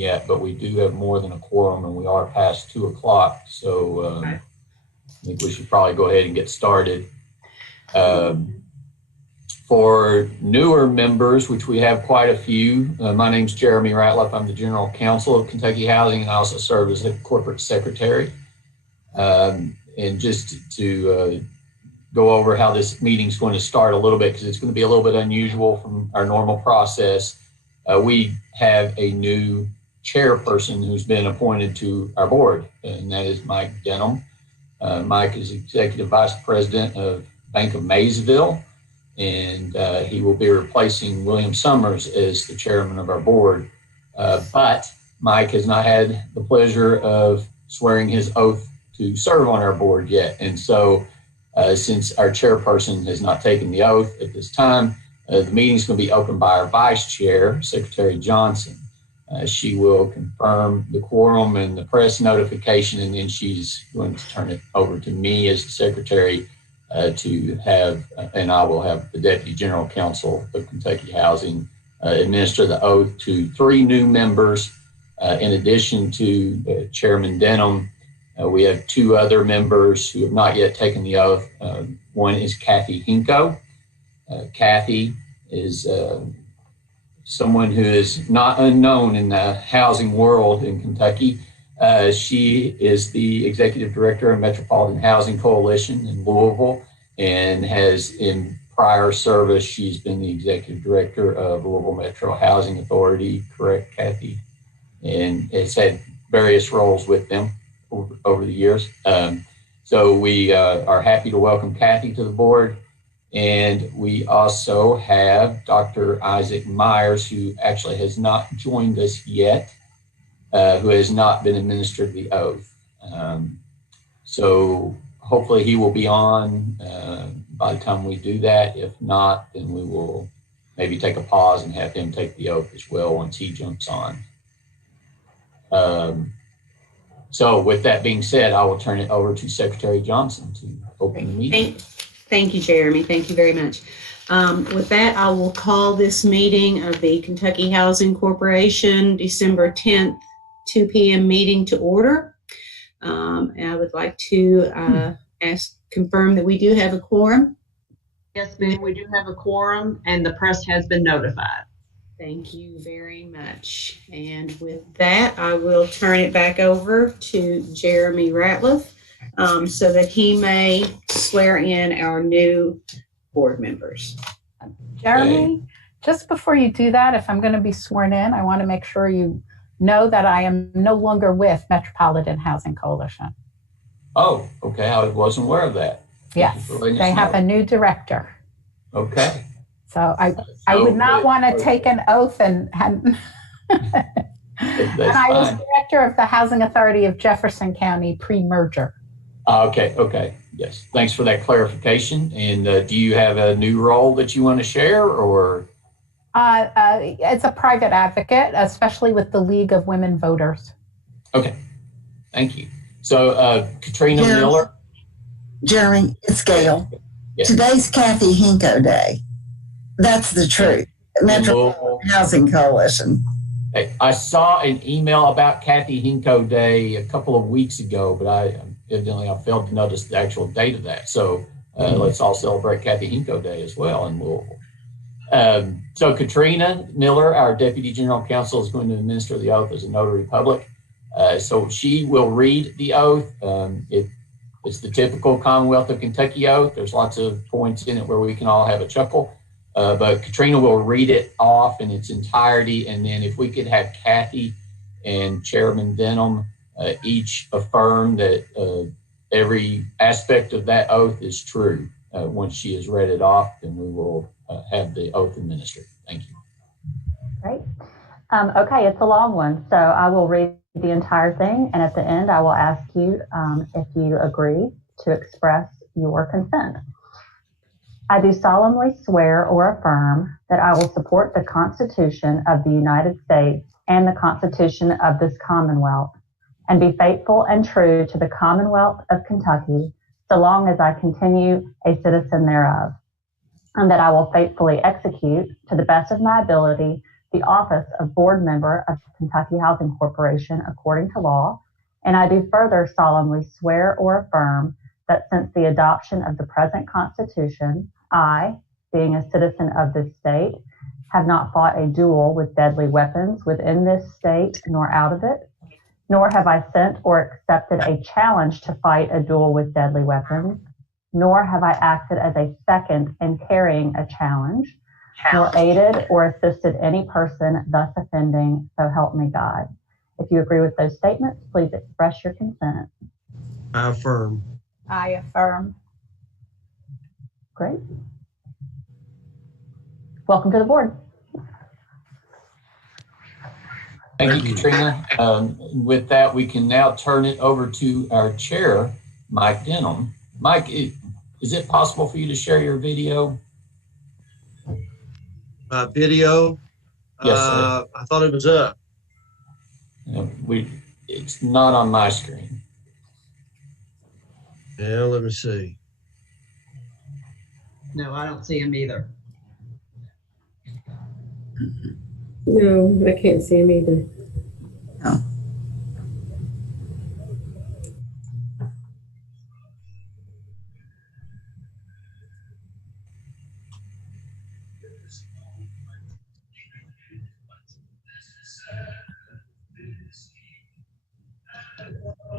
yet, but we do have more than a quorum, and we are past 2 o'clock. So I think we should probably go ahead and get started. For newer members, which we have quite a few, my name's Jeremy Ratliff. I'm the General Counsel of Kentucky Housing, and I also serve as the Corporate Secretary. And just to go over how this meeting's going to start a little bit, because it's going to be a little bit unusual from our normal process. We have a new chairperson who's been appointed to our board, and that is Mike Denham. Mike is Executive Vice President of Bank of Maysville, and he will be replacing William Summers as the chairman of our board. But Mike has not had the pleasure of swearing his oath to serve on our board yet. And so since our chairperson has not taken the oath at this time, the meeting is going to be opened by our vice chair, Secretary Johnson. She will confirm the quorum and the press notification, and then she's going to turn it over to me as the secretary to have, and I will have the Deputy General Counsel of Kentucky Housing administer the oath to 3 new members. In addition to Chairman Denham, we have 2 other members who have not yet taken the oath. One is Kathy Hinko. Kathy is someone who is not unknown in the housing world in Kentucky. She is the Executive Director of Metropolitan Housing Coalition in Louisville, and has in prior service, she's been the Executive Director of Louisville Metro Housing Authority, correct, Kathy? And has had various roles with them over the years. So we are happy to welcome Kathy to the board. And we also have Dr. Isaac Myers, who actually has not joined us yet, who has not been administered the oath. So hopefully he will be on by the time we do that. If not, then we will maybe take a pause and have him take the oath as well once he jumps on. So with that being said, I will turn it over to Secretary Johnson to open the meeting. Thank you, Jeremy. Thank you very much. With that, I will call this meeting of the Kentucky Housing Corporation December 10th, 2 p.m. meeting to order. And I would like to confirm that we do have a quorum. Yes, ma'am, we do have a quorum, and the press has been notified. Thank you very much. And with that, I will turn it back over to Jeremy Ratliff so that he may swear in our new board members. Jeremy, just before you do that, if I'm going to be sworn in, I want to make sure you know that I am no longer with Metropolitan Housing Coalition. Oh, okay. I wasn't aware of that. Yes, they have a new director. Okay. So I would not want to take an oath and and I was director of the Housing Authority of Jefferson County pre-merger. Okay. Yes. Thanks for that clarification. And do you have a new role that you want to share, or? It's a private advocate, especially with the League of Women Voters. Okay. Thank you. So Katrina Miller. Jeremy, it's Gail. Yes. Today's Kathy Hinko Day. That's the truth. Metropolitan Housing Coalition. Hey, I saw an email about Kathy Hinko Day a couple of weeks ago, but I failed to notice the actual date of that. So let's all celebrate Kathy Hinko Day as well in Louisville. So Katrina Miller, our Deputy General Counsel, is going to administer the oath as a notary public. So she will read the oath. It's the typical Commonwealth of Kentucky oath. There's lots of points in it where we can all have a chuckle. But Katrina will read it off in its entirety. And then if we could have Kathy and Chairman Denham each affirm that every aspect of that oath is true. Once she has read it off, then we will have the oath administered. Thank you. Great. Okay, it's a long one, so I will read the entire thing, and at the end I will ask you if you agree to express your consent. I do solemnly swear or affirm that I will support the Constitution of the United States and the Constitution of this Commonwealth, and be faithful and true to the Commonwealth of Kentucky so long as I continue a citizen thereof, and that I will faithfully execute, to the best of my ability, the office of board member of Kentucky Housing Corporation according to law, and I do further solemnly swear or affirm that since the adoption of the present Constitution, I, being a citizen of this state, have not fought a duel with deadly weapons within this state nor out of it, nor have I sent or accepted a challenge to fight a duel with deadly weapons, nor have I acted as a second in carrying a challenge, nor aided or assisted any person thus offending, so help me God. If you agree with those statements, please express your consent. I affirm. I affirm. Great. Welcome to the board. Thank you, Katrina. With that, we can now turn it over to our chair, Mike Denham. Mike, is it possible for you to share your video? Video? Yes, sir. I thought it was up. It's not on my screen. Yeah, let me see. No, I don't see him either. No, I can't see him either. No.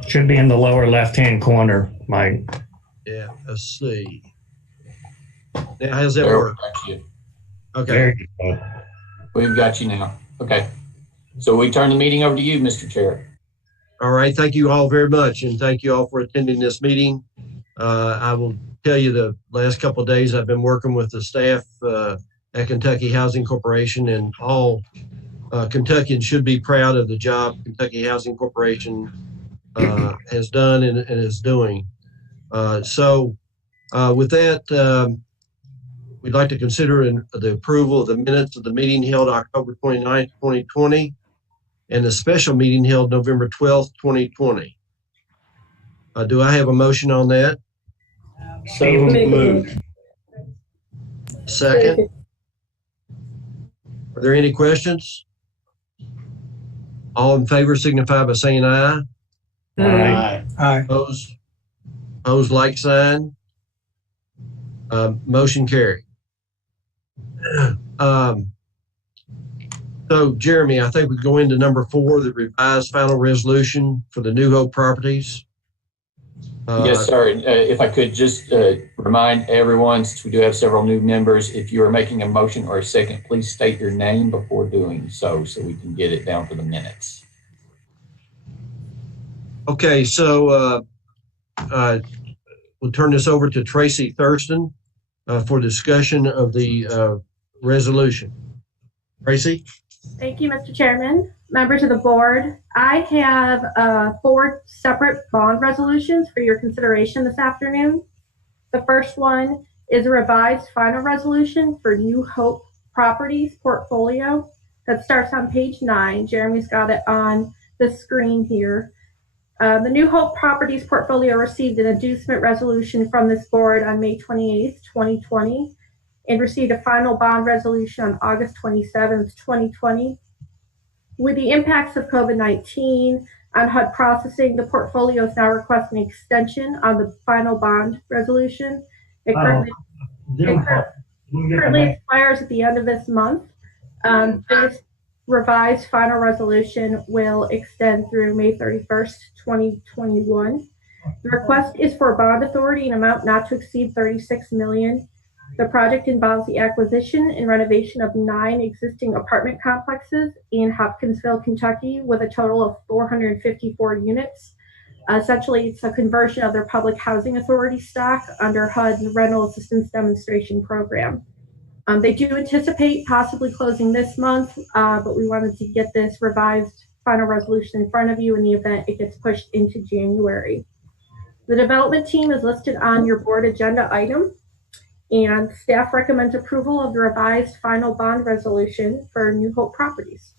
Should be in the lower left-hand corner, Mike. Yeah, let's see. Now, how's that There, work? we've got you. Okay. There you go. We've got you now. Okay. So we turn the meeting over to you, Mr. Chair. All right. Thank you all very much. And thank you all for attending this meeting. I will tell you the last couple of days I've been working with the staff at Kentucky Housing Corporation, and all Kentuckians should be proud of the job Kentucky Housing Corporation has done and is doing. So with that, we'd like to consider the approval of the minutes of the meeting held October 29th, 2020, and the special meeting held November 12th, 2020. Do I have a motion on that? So moved. Second. Are there any questions? All in favor signify by saying aye. Aye. Opposed, like sign. Motion carried. So, Jeremy, I think we go into number 4, the revised final resolution for the New Hope properties. Yes, sir. If I could just remind everyone, since we do have several new members, if you are making a motion or a second, please state your name before doing so we can get it down for the minutes. Okay, so we'll turn this over to Tracy Thurston for discussion of the resolution. Tracy? Thank you, Mr. Chairman. Members of the board, I have 4 separate bond resolutions for your consideration this afternoon. The first one is a revised final resolution for New Hope Properties portfolio that starts on page 9. Jeremy's got it on the screen here. The New Hope Properties portfolio received an inducement resolution from this board on May 28th, 2020, and received a final bond resolution on August 27th, 2020. With the impacts of COVID-19 on HUD processing, the portfolio is now requesting an extension on the final bond resolution. It currently expires at the end of this month. This revised final resolution will extend through May 31st, 2021. The request is for a bond authority in amount not to exceed $36 million. The project involves the acquisition and renovation of 9 existing apartment complexes in Hopkinsville, Kentucky, with a total of 454 units. Essentially, it's a conversion of their public housing authority stock under HUD's Rental Assistance Demonstration Program. They do anticipate possibly closing this month, but we wanted to get this revised final resolution in front of you in the event it gets pushed into January. The development team is listed on your board agenda item, and staff recommends approval of the revised final bond resolution for New Hope Properties.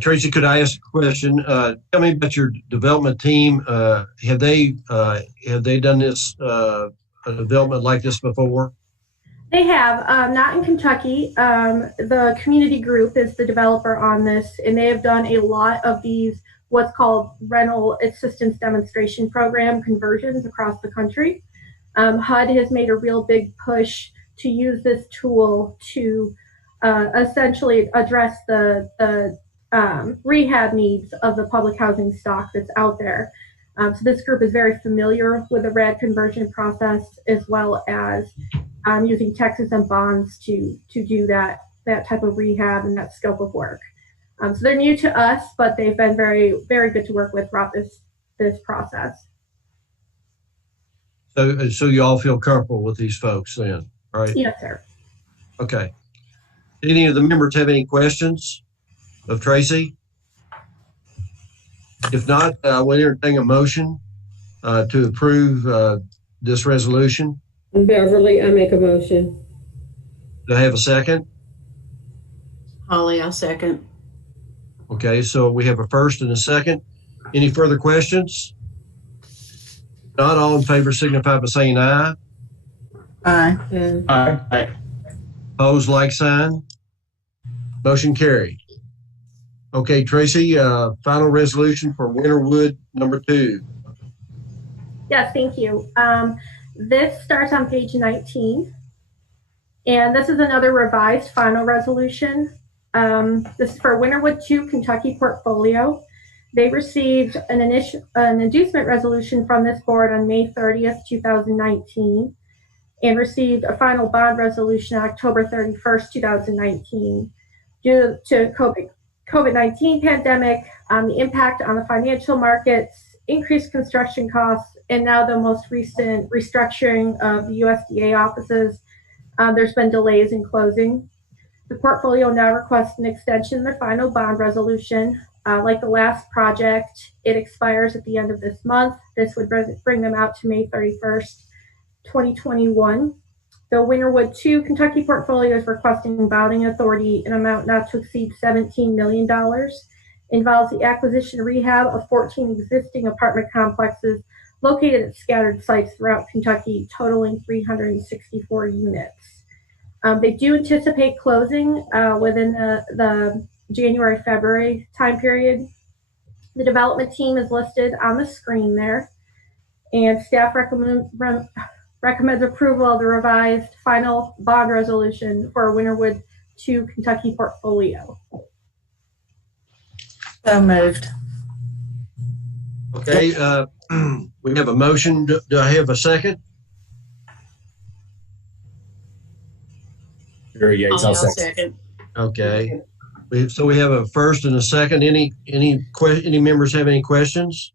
Tracy, could I ask a question? Tell me about your development team. Have they done this a development like this before? They have, not in Kentucky. The community group is the developer on this, and they have done a lot of these, what's called rental assistance demonstration program conversions across the country. HUD has made a real big push to use this tool to essentially address the rehab needs of the public housing stock that's out there. So this group is very familiar with the RAD conversion process, as well as using Texas and bonds to do that type of rehab and that scope of work. So they're new to us, but they've been very, very good to work with throughout this process. So you all feel comfortable with these folks then, right? Yes, sir. Okay. Any of the members have any questions of Tracy? If not, I will entertain a motion to approve this resolution. Beverly, I make a motion. Do I have a second? Holly, I'll second. Okay, so we have a first and a second. Any further questions? Not all in favor signify by saying aye. Aye. Aye. Opposed, like sign. Motion carried. Okay, Tracy, final resolution for Winterwood II. Yes, thank you. This starts on page 19, and this is another revised final resolution. This is for Winterwood II Kentucky portfolio. They received an inducement resolution from this board on May 30th, 2019, and received a final bond resolution on October 31st, 2019. Due to COVID-19 pandemic, the impact on the financial markets, increased construction costs, and now the most recent restructuring of the USDA offices, there's been delays in closing. The portfolio now requests an extension of their final bond resolution. Like the last project, it expires at the end of this month. This would bring them out to May 31st, 2021. The Winterwood II Kentucky portfolio is requesting bonding authority in amount not to exceed $17 million. Involves the acquisition and rehab of 14 existing apartment complexes located at scattered sites throughout Kentucky, totaling 364 units. They do anticipate closing within the January-February time period. The development team is listed on the screen there, and staff recommends approval of the revised final bond resolution for Winterwood II Kentucky portfolio. So moved. Okay, we have a motion. Do I have a second? Holly, I'll second. Okay. So we have a first and a second. Any members have any questions?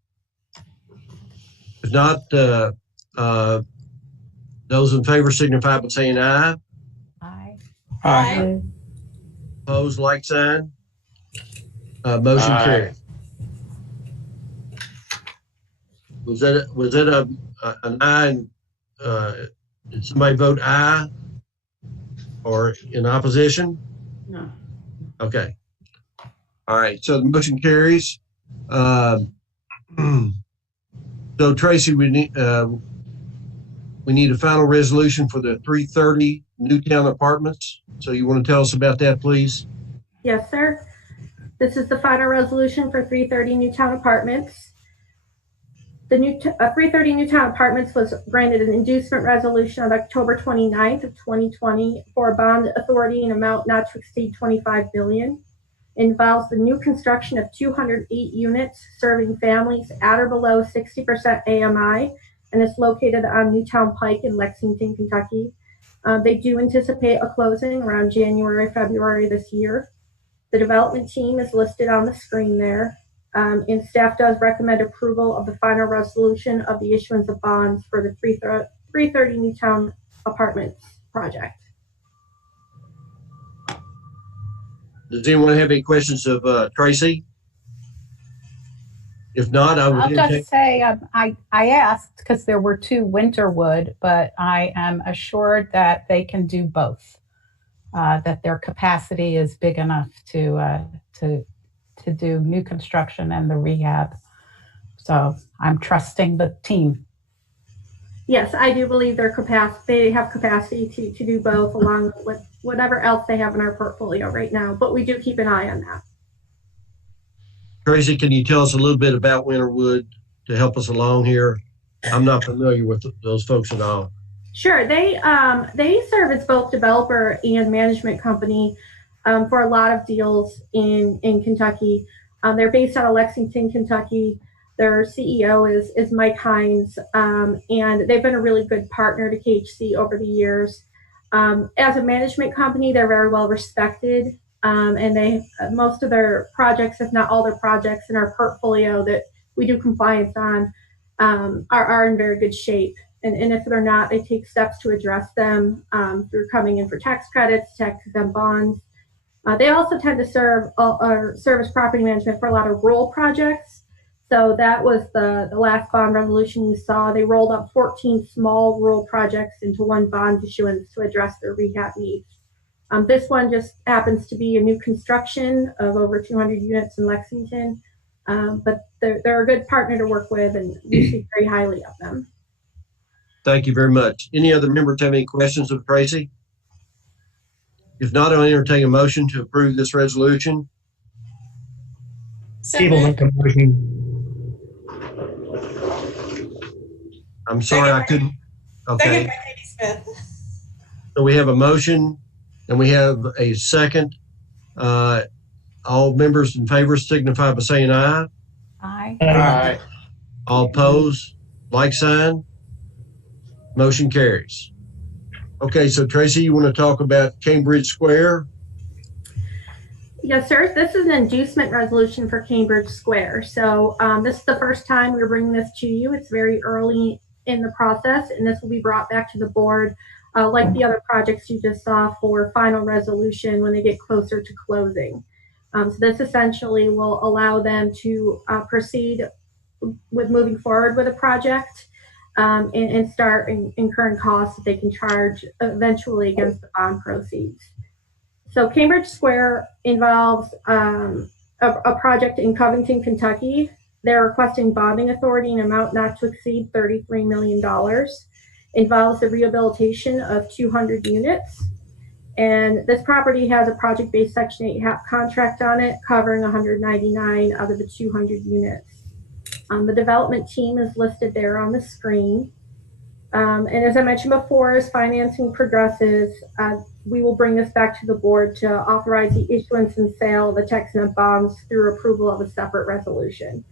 If not, those in favor signify by saying aye. Aye. Aye. Opposed, like sign. Motion carried. Was that an aye? Did somebody vote aye or in opposition? No. Okay. All right. So the motion carries. So Tracy, we need a final resolution for the 330 Newtown Apartments. So you want to tell us about that, please? Yes, sir. This is the final resolution for 330 Newtown Apartments. The 330 Newtown Apartments was granted an inducement resolution on October 29th of 2020 for a bond authority in amount not to exceed $25 billion. It involves the new construction of 208 units serving families at or below 60% AMI, and it's located on Newtown Pike in Lexington, Kentucky. They do anticipate a closing around January, February this year. The development team is listed on the screen there. And staff does recommend approval of the final resolution of the issuance of bonds for the 330 Newtown Apartments project. Does anyone have any questions of Tracy? If not, I'll just say I asked because there were two Winterwood, but I am assured that they can do both. That their capacity is big enough to do new construction and the rehab. So I'm trusting the team. Yes, I do believe they have capacity to do both, along with whatever else they have in our portfolio right now. But we do keep an eye on that. Tracy, can you tell us a little bit about Winterwood to help us along here? I'm not familiar with those folks at all. Sure. They serve as both developer and management company for a lot of deals in Kentucky. They're based out of Lexington, Kentucky. Their CEO is Mike Hines, and they've been a really good partner to KHC over the years. As a management company, they're very well respected, and they most of their projects, if not all their projects in our portfolio that we do compliance on, are in very good shape. And if they're not, they take steps to address them through coming in for tax credits, tax-exempt bonds. They also tend to serve as property management for a lot of rural projects. So that was the last bond resolution you saw. They rolled up 14 small rural projects into one bond issuance to address their rehab needs. This one just happens to be a new construction of over 200 units in Lexington, but they're a good partner to work with, and we speak very highly of them. Thank you very much. Any other members have any questions of Tracy? If not, I'll entertain a motion to approve this resolution. People make a motion. I'm sorry, I couldn't. Okay. So we have a motion and we have a second. All members in favor signify by saying aye. Aye. Aye. All opposed, like sign. Motion carries. Okay, so Tracy, you want to talk about Cambridge Square? Yes, sir. This is an inducement resolution for Cambridge Square. So this is the first time we're bringing this to you. It's very early in the process, and this will be brought back to the board like the other projects you just saw for final resolution when they get closer to closing. So this essentially will allow them to proceed with moving forward with a project and start incurring costs that they can charge eventually against the bond proceeds. So Cambridge Square involves a project in Covington, Kentucky. They're requesting bonding authority in an amount not to exceed $33 million. Involves the rehabilitation of 200 units. And this property has a project-based Section 8 HAP contract on it, covering 199 out of the 200 units. The development team is listed there on the screen. And as I mentioned before, as financing progresses, we will bring this back to the board to authorize the issuance and sale of the tax-exempt bonds through approval of a separate resolution.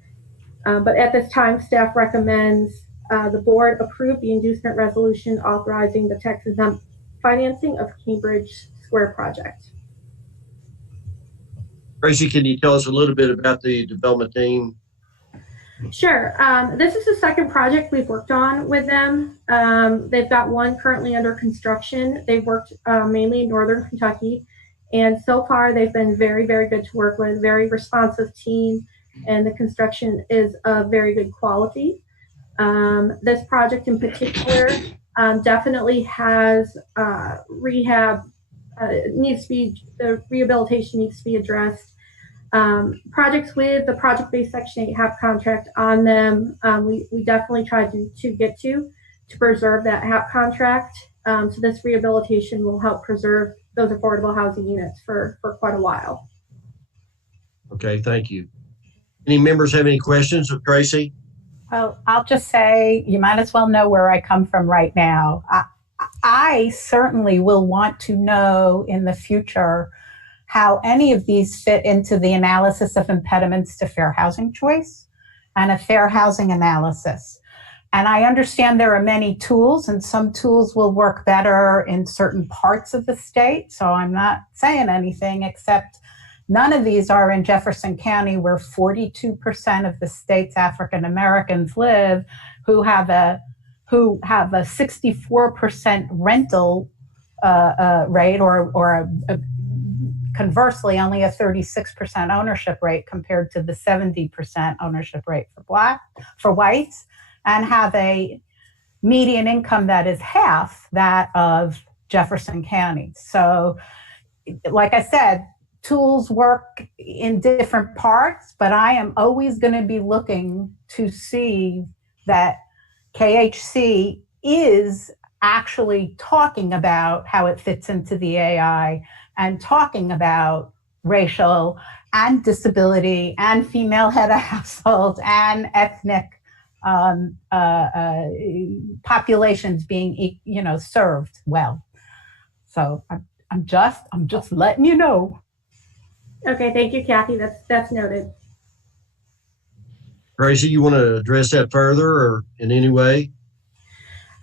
But at this time, staff recommends the board approve the inducement resolution authorizing the tax-exempt financing of Cambridge Square project. Tracy, can you tell us a little bit about the development team? Sure. This is the second project we've worked on with them. They've got one currently under construction. They've worked mainly in Northern Kentucky, and so far they've been very, very good to work with, very responsive team, and the construction is of very good quality. This project in particular definitely has rehab, the rehabilitation needs to be addressed. Projects with the project-based Section 8 HAP contract on them, we definitely tried to get to preserve that HAP contract. So this rehabilitation will help preserve those affordable housing units for quite a while. Okay, thank you. Any members have any questions of Tracy? Well, I'll just say you might as well know where I come from right now. I certainly will want to know in the future how any of these fit into the analysis of impediments to fair housing choice and a fair housing analysis. And I understand there are many tools, and some tools will work better in certain parts of the state. So I'm not saying anything except none of these are in Jefferson County, where 42% of the state's African Americans live, who have a 64% rental rate, or conversely, only a 36% ownership rate compared to the 70% ownership rate for whites, and have a median income that is half that of Jefferson County. So, like I said, tools work in different parts, but I am always going to be looking to see that KHC is actually talking about how it fits into the AI and talking about racial and disability and female head of household and ethnic populations being, served well. So I'm just letting you know. Okay, thank you, Kathy. That's noted. Tracy, you want to address that further or in any way?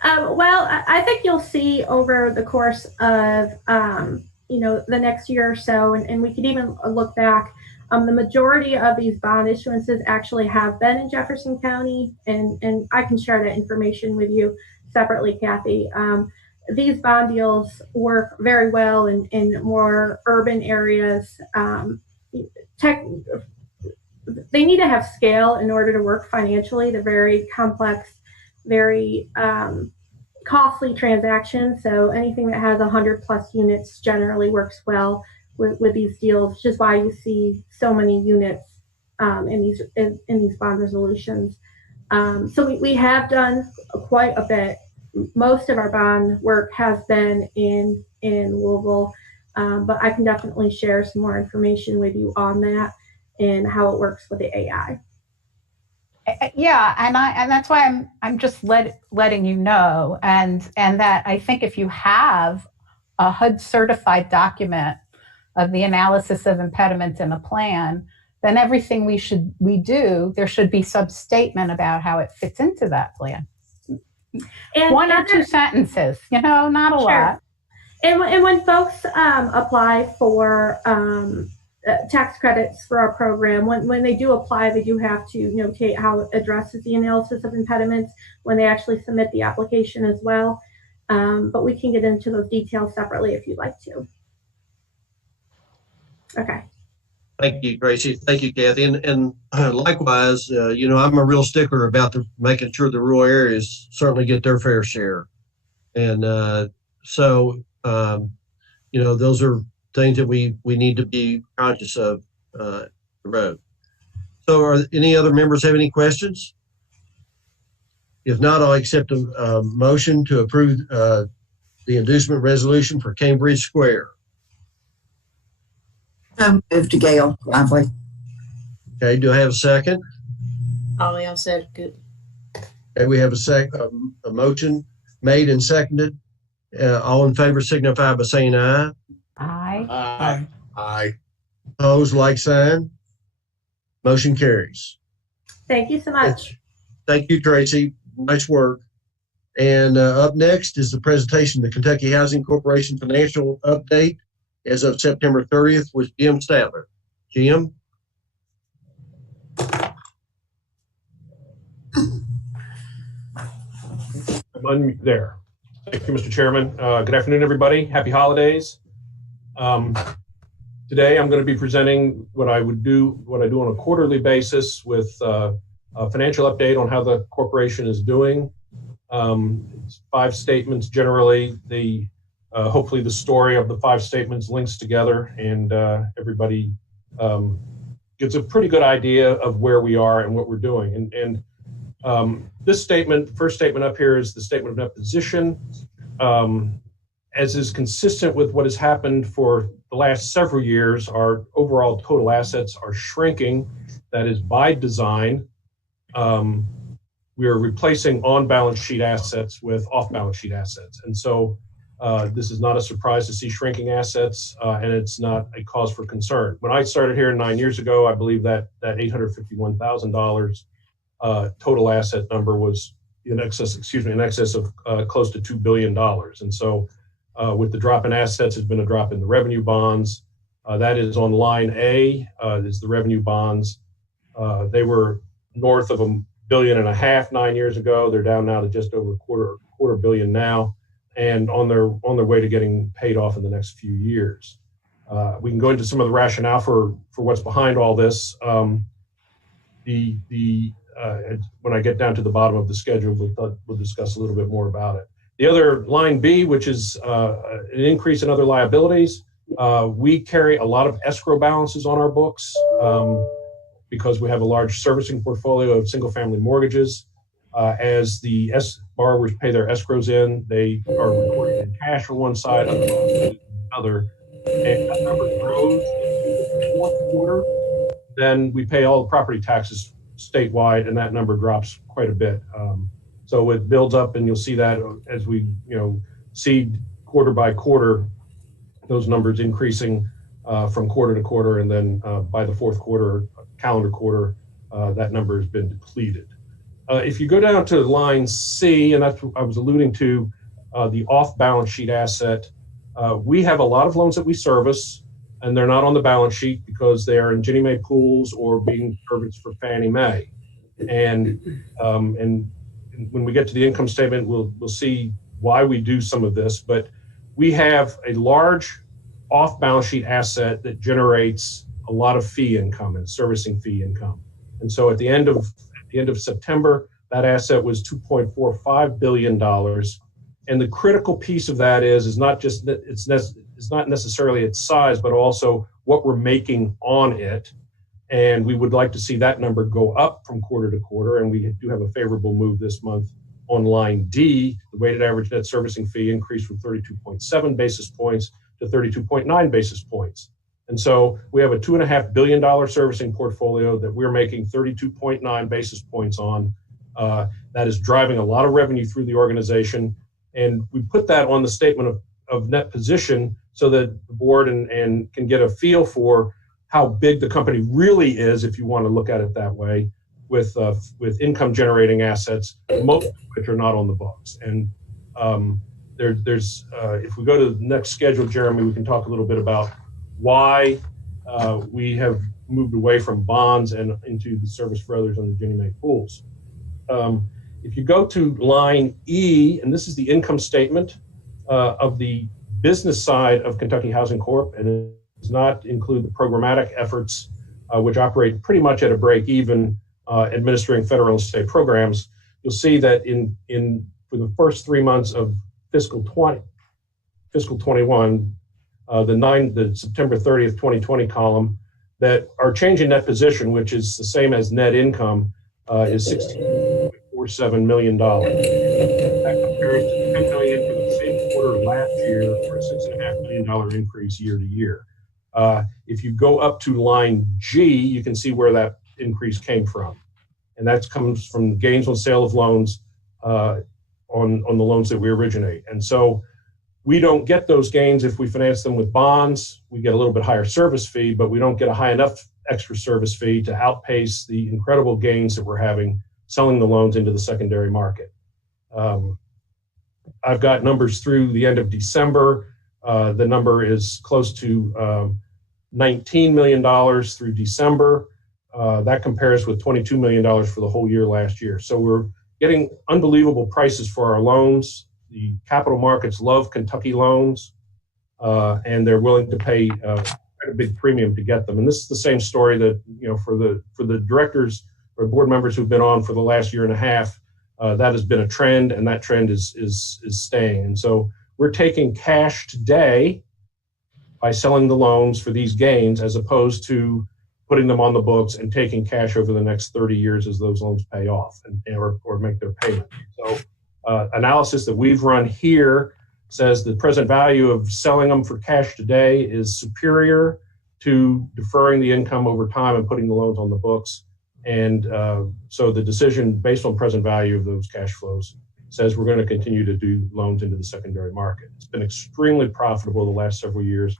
Well, I think you'll see over the course of, the next year or so, and we could even look back, the majority of these bond issuances actually have been in Jefferson County, and I can share that information with you separately, Kathy. These bond deals work very well in more urban areas. They need to have scale in order to work financially. They're very complex, very costly transactions. So anything that has 100+ units generally works well with these deals, which is why you see so many units in these bond resolutions. So we have done quite a bit. Most of our bond work has been in Louisville, but I can definitely share some more information with you on that and how it works with the AI. Yeah, and that's why I'm just letting you know, and that I think if you have a HUD certified document of the analysis of impediments in a plan, then everything we do, there should be some statement about how it fits into that plan. And one or two sentences, not a lot. And when folks apply for tax credits for our program, when they do apply, they do have to notate how it addresses the analysis of impediments when they actually submit the application as well. But we can get into those details separately if you'd like to. Okay. Thank you, Gracie. Thank you, Kathy. And likewise, I'm a real stickler about making sure the rural areas certainly get their fair share. And those are things that we need to be conscious of the road. So are any other members have any questions? If not, I'll accept a motion to approve the inducement resolution for Cambridge Square. Move to Gail Lively. Okay, do I have a second? Holly, I'll second good. Okay, we have a motion made and seconded. All in favor signify by saying aye. Aye. Aye. Aye. Opposed, like sign. Motion carries. Thank you so much. Thank you, Tracy. Nice work. And up next is the presentation of the Kentucky Housing Corporation Financial Update as of September 30th with Jim Statler. Jim? I'm there. Thank you, Mr. Chairman. Good afternoon, everybody. Happy holidays. Today, I'm going to be presenting what I do on a quarterly basis with a financial update on how the corporation is doing. It's 5 statements generally. Hopefully the story of the 5 statements links together and everybody gets a pretty good idea of where we are and what we're doing. And this statement, first statement up here, is the statement of net position. As is consistent with what has happened for the last several years, our overall total assets are shrinking. That is by design. We are replacing on-balance sheet assets with off-balance sheet assets. And so this is not a surprise to see shrinking assets, and it's not a cause for concern. When I started here 9 years ago, I believe that $851,000 total asset number was in excess of close to $2 billion. And so with the drop in assets, there's been a drop in the revenue bonds. That is on line A, is the revenue bonds. They were north of $1.5 billion 9 years ago. They're down now to just over quarter billion now, and on their way to getting paid off in the next few years. We can go into some of the rationale for what's behind all this. When I get down to the bottom of the schedule, we'll discuss a little bit more about it. The other line B, which is an increase in other liabilities, we carry a lot of escrow balances on our books because we have a large servicing portfolio of single-family mortgages. As the borrowers pay their escrows in, they are recorded in cash on one side, other on the other, and that number grows into the fourth quarter. Then we pay all the property taxes statewide, and that number drops quite a bit. So it builds up, and you'll see that as we, see quarter by quarter, those numbers increasing from quarter to quarter, and then by the fourth quarter, calendar quarter, that number has been depleted. If you go down to line C, and that's what I was alluding to, the off-balance sheet asset, we have a lot of loans that we service, and they're not on the balance sheet because they are in Ginnie Mae pools or being serviced for Fannie Mae. And when we get to the income statement, we'll see why we do some of this. But we have a large off-balance sheet asset that generates a lot of fee income and servicing fee income. And so at the end of September, that asset was $2.45 billion. And the critical piece of that is not just it's not necessarily its size, but also what we're making on it. And we would like to see that number go up from quarter to quarter. And we do have a favorable move this month on line D. The weighted average net servicing fee increased from 32.7 basis points to 32.9 basis points. And so we have a $2.5 billion servicing portfolio that we're making 32.9 basis points on. That is driving a lot of revenue through the organization. And we put that on the statement of net position so that the board and can get a feel for how big the company really is, if you want to look at it that way, with income generating assets, most of which are not on the books. And there's if we go to the next schedule, Jeremy, we can talk a little bit about why we have moved away from bonds and into the service for others on the Ginnie Mae pools. If you go to line E, and this is the income statement of the business side of Kentucky Housing Corp., and it does not include the programmatic efforts, which operate pretty much at a break even, administering federal and state programs. You'll see that for the first 3 months of fiscal 21, the September 30th, 2020 column, that our change in net position, which is the same as net income, is $16.47 million. That compares to $10 million for the same quarter last year, for a $6.5 million increase year to year. If you go up to line G, you can see where that increase came from. And that comes from gains on sale of loans on the loans that we originate. And so we don't get those gains if we finance them with bonds. We get a little bit higher service fee, but we don't get a high enough extra service fee to outpace the incredible gains that we're having selling the loans into the secondary market. I've got numbers through the end of December. The number is close to $19 million through December. That compares with $22 million for the whole year last year. So we're getting unbelievable prices for our loans. The capital markets love Kentucky loans, and they're willing to pay quite a big premium to get them. And this is the same story that, for the directors or board members who've been on for the last year and a half, that has been a trend, and that trend is staying. And so we're taking cash today by selling the loans for these gains, as opposed to putting them on the books and taking cash over the next 30 years as those loans pay off or make their payment. So analysis that we've run here says the present value of selling them for cash today is superior to deferring the income over time and putting the loans on the books. And so the decision based on present value of those cash flows says we're going to continue to do loans into the secondary market. It's been extremely profitable the last several years.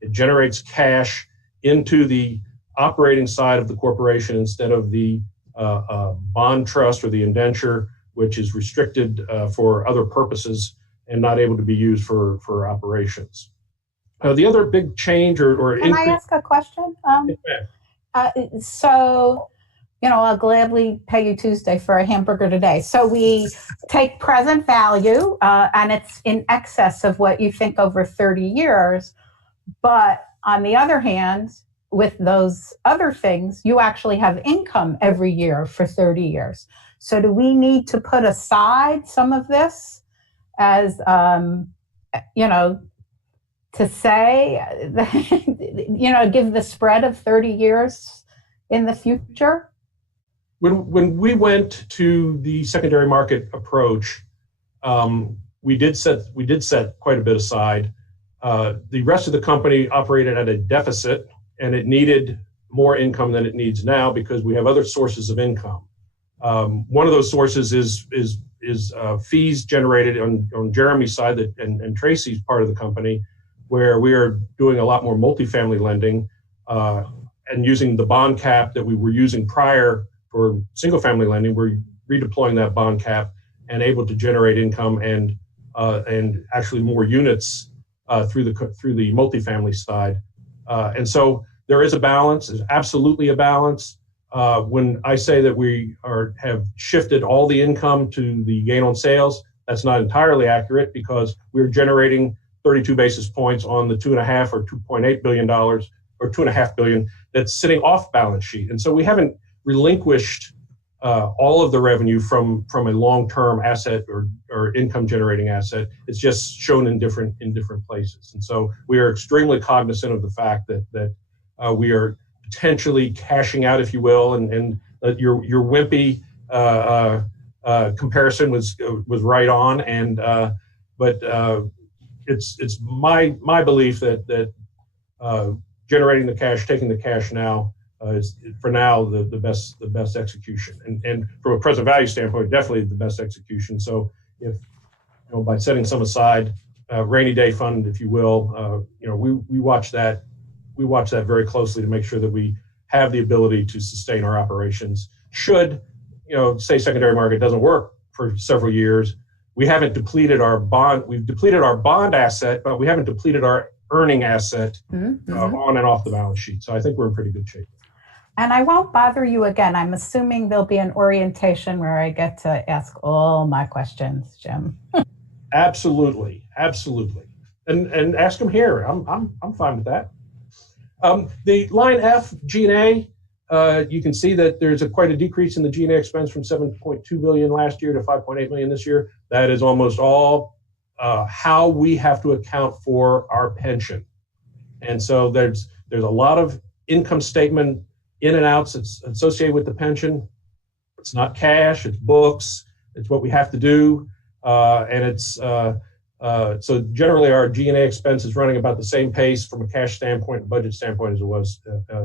It generates cash into the operating side of the corporation instead of the bond trust or the indenture, which is restricted for other purposes and not able to be used for operations. The other big change or Can I ask a question? So, I'll gladly pay you Tuesday for a hamburger today. So we take present value, and it's in excess of what you think over 30 years. But on the other hand, with those other things, you actually have income every year for 30 years. So do we need to put aside some of this as, to say, give the spread of 30 years in the future? When we went to the secondary market approach, we did set quite a bit aside. The rest of the company operated at a deficit, and it needed more income than it needs now because we have other sources of income. One of those sources is fees generated on Jeremy's side and Tracy's part of the company, where we are doing a lot more multifamily lending and using the bond cap that we were using prior for single family lending. We're redeploying that bond cap and able to generate income and actually more units through the multifamily side. And so there is a balance. There's absolutely a balance. When I say that we have shifted all the income to the gain on sales, that's not entirely accurate because we're generating 32 basis points on the $2.5 or $2.8 billion or $2.5 billion that's sitting off balance sheet. And so we haven't relinquished all of the revenue from a long-term asset or income-generating asset. It's just shown in different places. And so we are extremely cognizant of the fact that we are potentially cashing out, if you will, and your wimpy comparison was right on. And but it's my belief that generating the cash, taking the cash now is for now the best execution. And from a present value standpoint, definitely the best execution. So if by setting some aside, rainy day fund, if you will, we watch that. We watch that very closely to make sure that we have the ability to sustain our operations. Should, say secondary market doesn't work for several years, we haven't depleted our bond. We've depleted our bond asset, but we haven't depleted our earning asset on and off the balance sheet. So I think we're in pretty good shape. And I won't bother you again. I'm assuming there'll be an orientation where I get to ask all my questions, Jim. Absolutely. And ask them here. I'm fine with that. The line F, G&A, you can see that there's quite a decrease in the G&A expense from $7.2 billion last year to $5.8 million this year. That is almost all how we have to account for our pension. And so there's a lot of income statement in and outs that's associated with the pension. It's not cash, it's books, it's what we have to do. And it's so generally our G&A expense is running about the same pace from a cash standpoint and budget standpoint as it was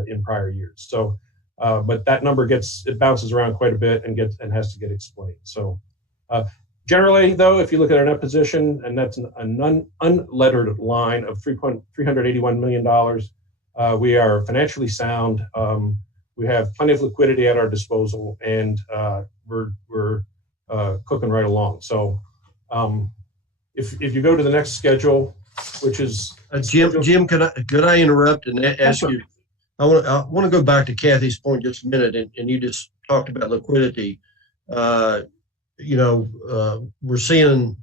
in prior years. So, but that number it bounces around quite a bit and has to get explained. So generally though, if you look at our net position, and that's an unlettered line of $381 million, we are financially sound. We have plenty of liquidity at our disposal, and we're cooking right along. So if you go to the next schedule, which is Jim, could I interrupt and ask you? I want to go back to Kathy's point just a minute, and you just talked about liquidity. We're seeing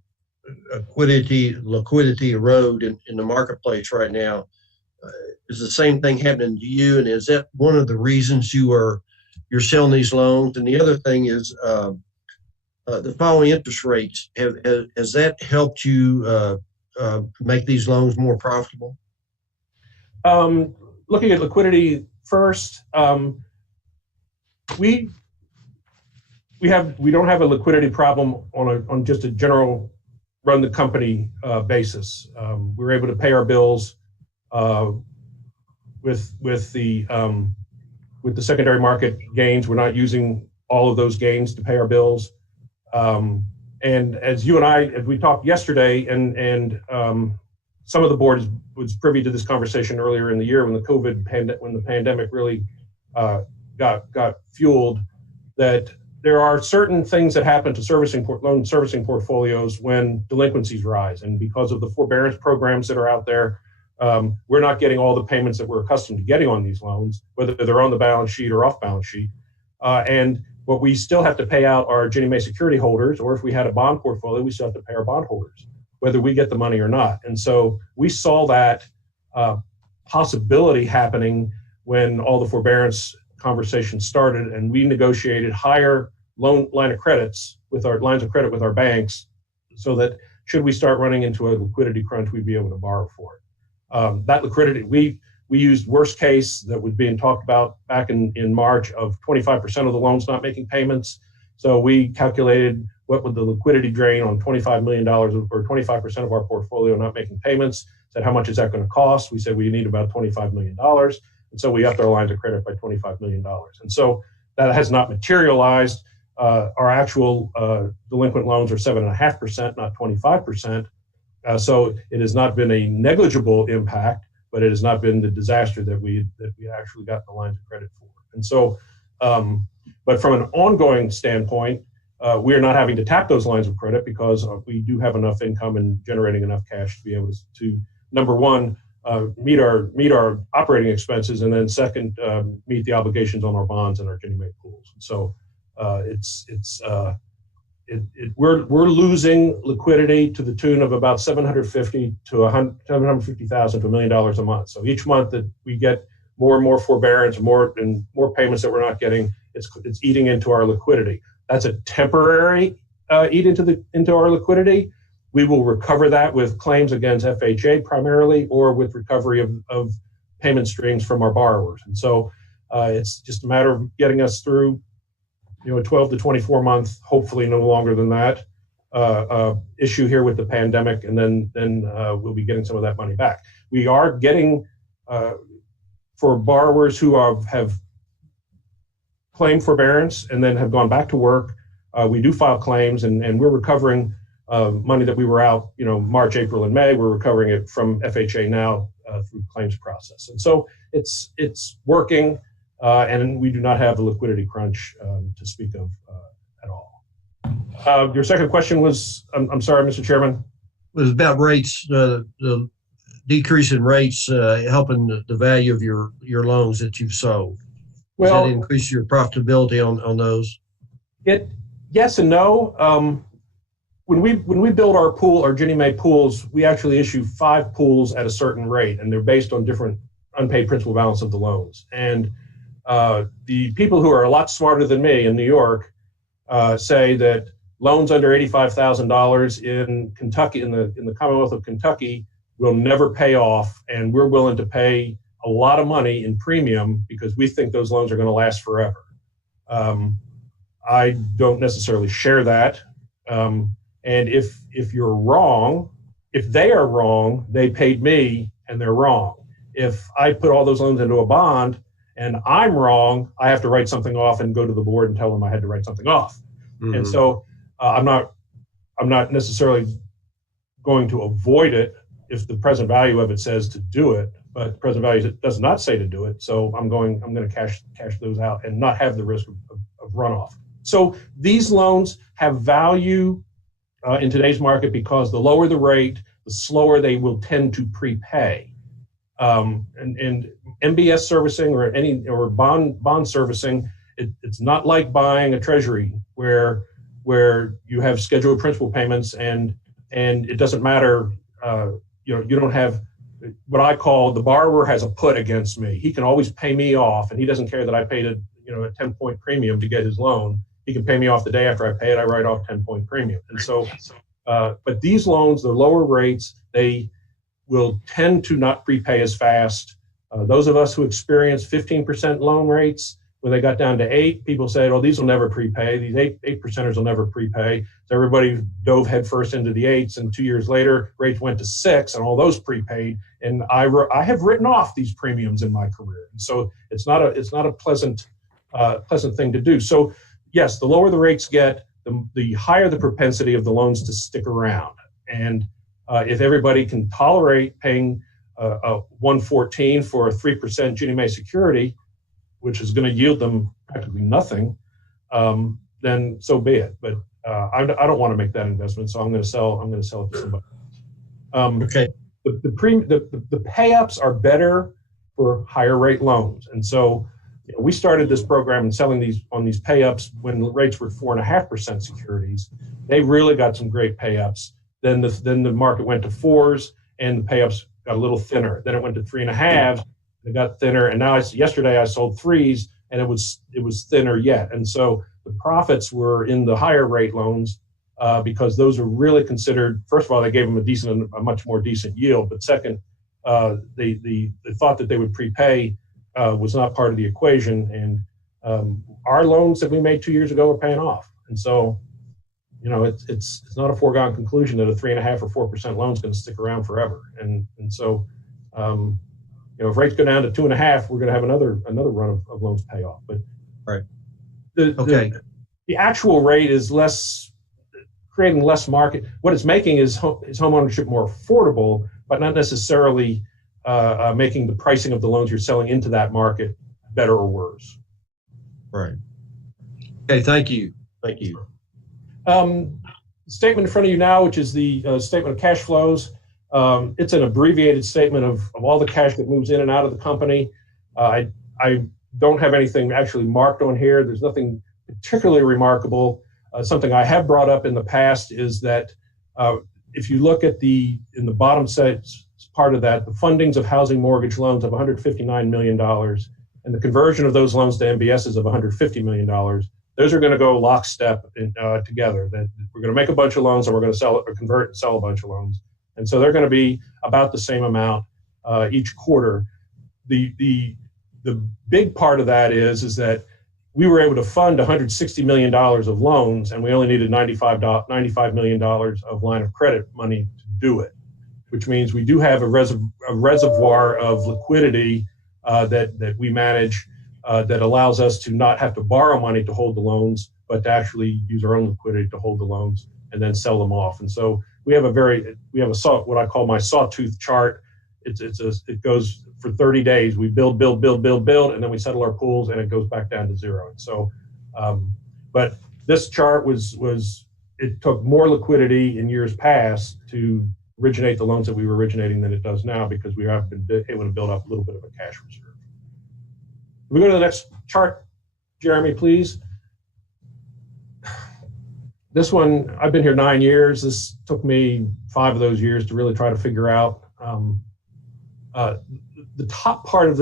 liquidity erode in the marketplace right now. Is the same thing happening to you? And is that one of the reasons you're selling these loans? And the other thing is the falling interest rates. Has that helped you make these loans more profitable? Looking at liquidity first, we don't have a liquidity problem on just a general run the company basis. We're able to pay our bills with the secondary market gains. We're not using all of those gains to pay our bills. And as you and as we talked yesterday, and some of the board was privy to this conversation earlier in the year when the pandemic really got fueled, that there are certain things that happen to loan servicing portfolios when delinquencies rise, and because of the forbearance programs that are out there, we're not getting all the payments that we're accustomed to getting on these loans, whether they're on the balance sheet or off balance sheet. And what we still have to pay out our Ginnie Mae security holders, or if we had a bond portfolio, we still have to pay our bond holders, whether we get the money or not. And so we saw that possibility happening when all the forbearance conversations started, and we negotiated higher lines of credit with our banks, so that should we start running into a liquidity crunch, we'd be able to borrow for it. That liquidity, we used worst case that was being talked about back in March of 25% of the loans not making payments. So we calculated what would the liquidity drain on $25 million or 25% of our portfolio not making payments, said how much is that going to cost? We said we need about $25 million. And so we upped our lines of credit by $25 million. And so that has not materialized. Our actual delinquent loans are 7.5%, not 25%. So it has not been a negligible impact, but it has not been the disaster that we actually got the lines of credit for. And so, but from an ongoing standpoint, we are not having to tap those lines of credit because we do have enough income and generating enough cash to be able to number one, meet our operating expenses, and then second, meet the obligations on our bonds and our Ginnie Mae pools. And so we're losing liquidity to the tune of about $750,000 to $1 million a month. So each month that we get more and more forbearance, more payments that we're not getting, it's eating into our liquidity. That's a temporary eat into our liquidity. We will recover that with claims against FHA primarily, or with recovery of payment streams from our borrowers. And so it's just a matter of getting us through, a 12 to 24 month, hopefully no longer than that, issue here with the pandemic, and then we'll be getting some of that money back. We are getting, for borrowers who have claimed forbearance and then have gone back to work, we do file claims, and we're recovering money that we were out, March, April, and May. We're recovering it from FHA now through claims process. And so it's working. And we do not have a liquidity crunch to speak of at all. Your second question was, I'm sorry, Mr. Chairman? It was about rates, the decrease in rates helping the value of your loans that you've sold. Does that increase your profitability on those? Yes and no. When we build our pool, our Ginnie Mae pools, we actually issue 5 pools at a certain rate, and they're based on different unpaid principal balance of the loans. And the people who are a lot smarter than me in New York say that loans under $85,000 in Kentucky, in the Commonwealth of Kentucky, will never pay off, and we're willing to pay a lot of money in premium because we think those loans are going to last forever. I don't necessarily share that, and if you're wrong, if they are wrong, they paid me and they're wrong. If I put all those loans into a bond and I'm wrong, I have to write something off and go to the board and tell them I had to write something off. Mm-hmm. And so I'm not necessarily going to avoid it if the present value of it says to do it, but the present value does not say to do it. So I'm going to cash those out and not have the risk of runoff. So these loans have value in today's market because the lower the rate, the slower they will tend to prepay. And MBS servicing or bond servicing, it's not like buying a treasury where you have scheduled principal payments and it doesn't matter. You don't have what I call the borrower has a put against me. He can always pay me off, and he doesn't care that I paid a 10-point premium to get his loan. He can pay me off the day after I pay it. I write off 10-point premium. And so, but these loans, the lower rates, they will tend to not prepay as fast. Those of us who experienced 15% loan rates, when they got down to 8, people said, "Oh, these will never prepay. These 8%ers will never prepay." So everybody dove headfirst into the 8s, and 2 years later, rates went to 6, and all those prepaid. And I have written off these premiums in my career, and so it's not a pleasant thing to do. So yes, the lower the rates get, the higher the propensity of the loans to stick around. And if everybody can tolerate paying a 114 for a 3% Ginnie Mae security, which is going to yield them practically nothing, then so be it. But I don't want to make that investment, so I'm going to sell it to somebody. Okay. The pay-ups are better for higher rate loans, and so we started this program and selling these pay-ups when rates were 4.5% securities. They really got some great pay-ups. Then the market went to 4s, and the pay-ups got a little thinner. Then it went to 3.5. It got thinner, and now yesterday I sold 3s, and it was thinner yet. And so the profits were in the higher rate loans because those are really considered. First of all, they gave them a much more decent yield. But second, the thought that they would prepay was not part of the equation. And our loans that we made 2 years ago are paying off. And so, it's not a foregone conclusion that a 3.5% or 4% loan is going to stick around forever. And so, if rates go down to 2.5%, we're going to have another run of loans pay off. But right, the actual rate is creating less market. What it's making is home ownership more affordable, but not necessarily making the pricing of the loans you're selling into that market better or worse. Right. Okay. Thank you. Thank you. Statement in front of you now, which is the statement of cash flows. It's an abbreviated statement of all the cash that moves in and out of the company. I don't have anything actually marked on here. There's nothing particularly remarkable. Something I have brought up in the past is that if you look at in the bottom part of that, the fundings of housing mortgage loans of $159 million and the conversion of those loans to MBSs of $150 million, those are going to go lockstep together. That we're going to make a bunch of loans and we're going to sell or convert and sell a bunch of loans. And so they're going to be about the same amount each quarter. The big part of that is that we were able to fund $160 million of loans, and we only needed $95 million of line of credit money to do it, which means we do have a reservoir of liquidity that we manage that allows us to not have to borrow money to hold the loans, but to actually use our own liquidity to hold the loans and then sell them off. And so we have what I call my sawtooth chart. It goes for 30 days. We build, and then we settle our pools, and it goes back down to zero. And so, but this chart it took more liquidity in years past to originate the loans that we were originating than it does now, because we have been able to build up a little bit of a cash reserve. If we go to the next chart, Jeremy, please. This one, I've been here 9 years. This took me 5 of those years to really try to figure out. The top part of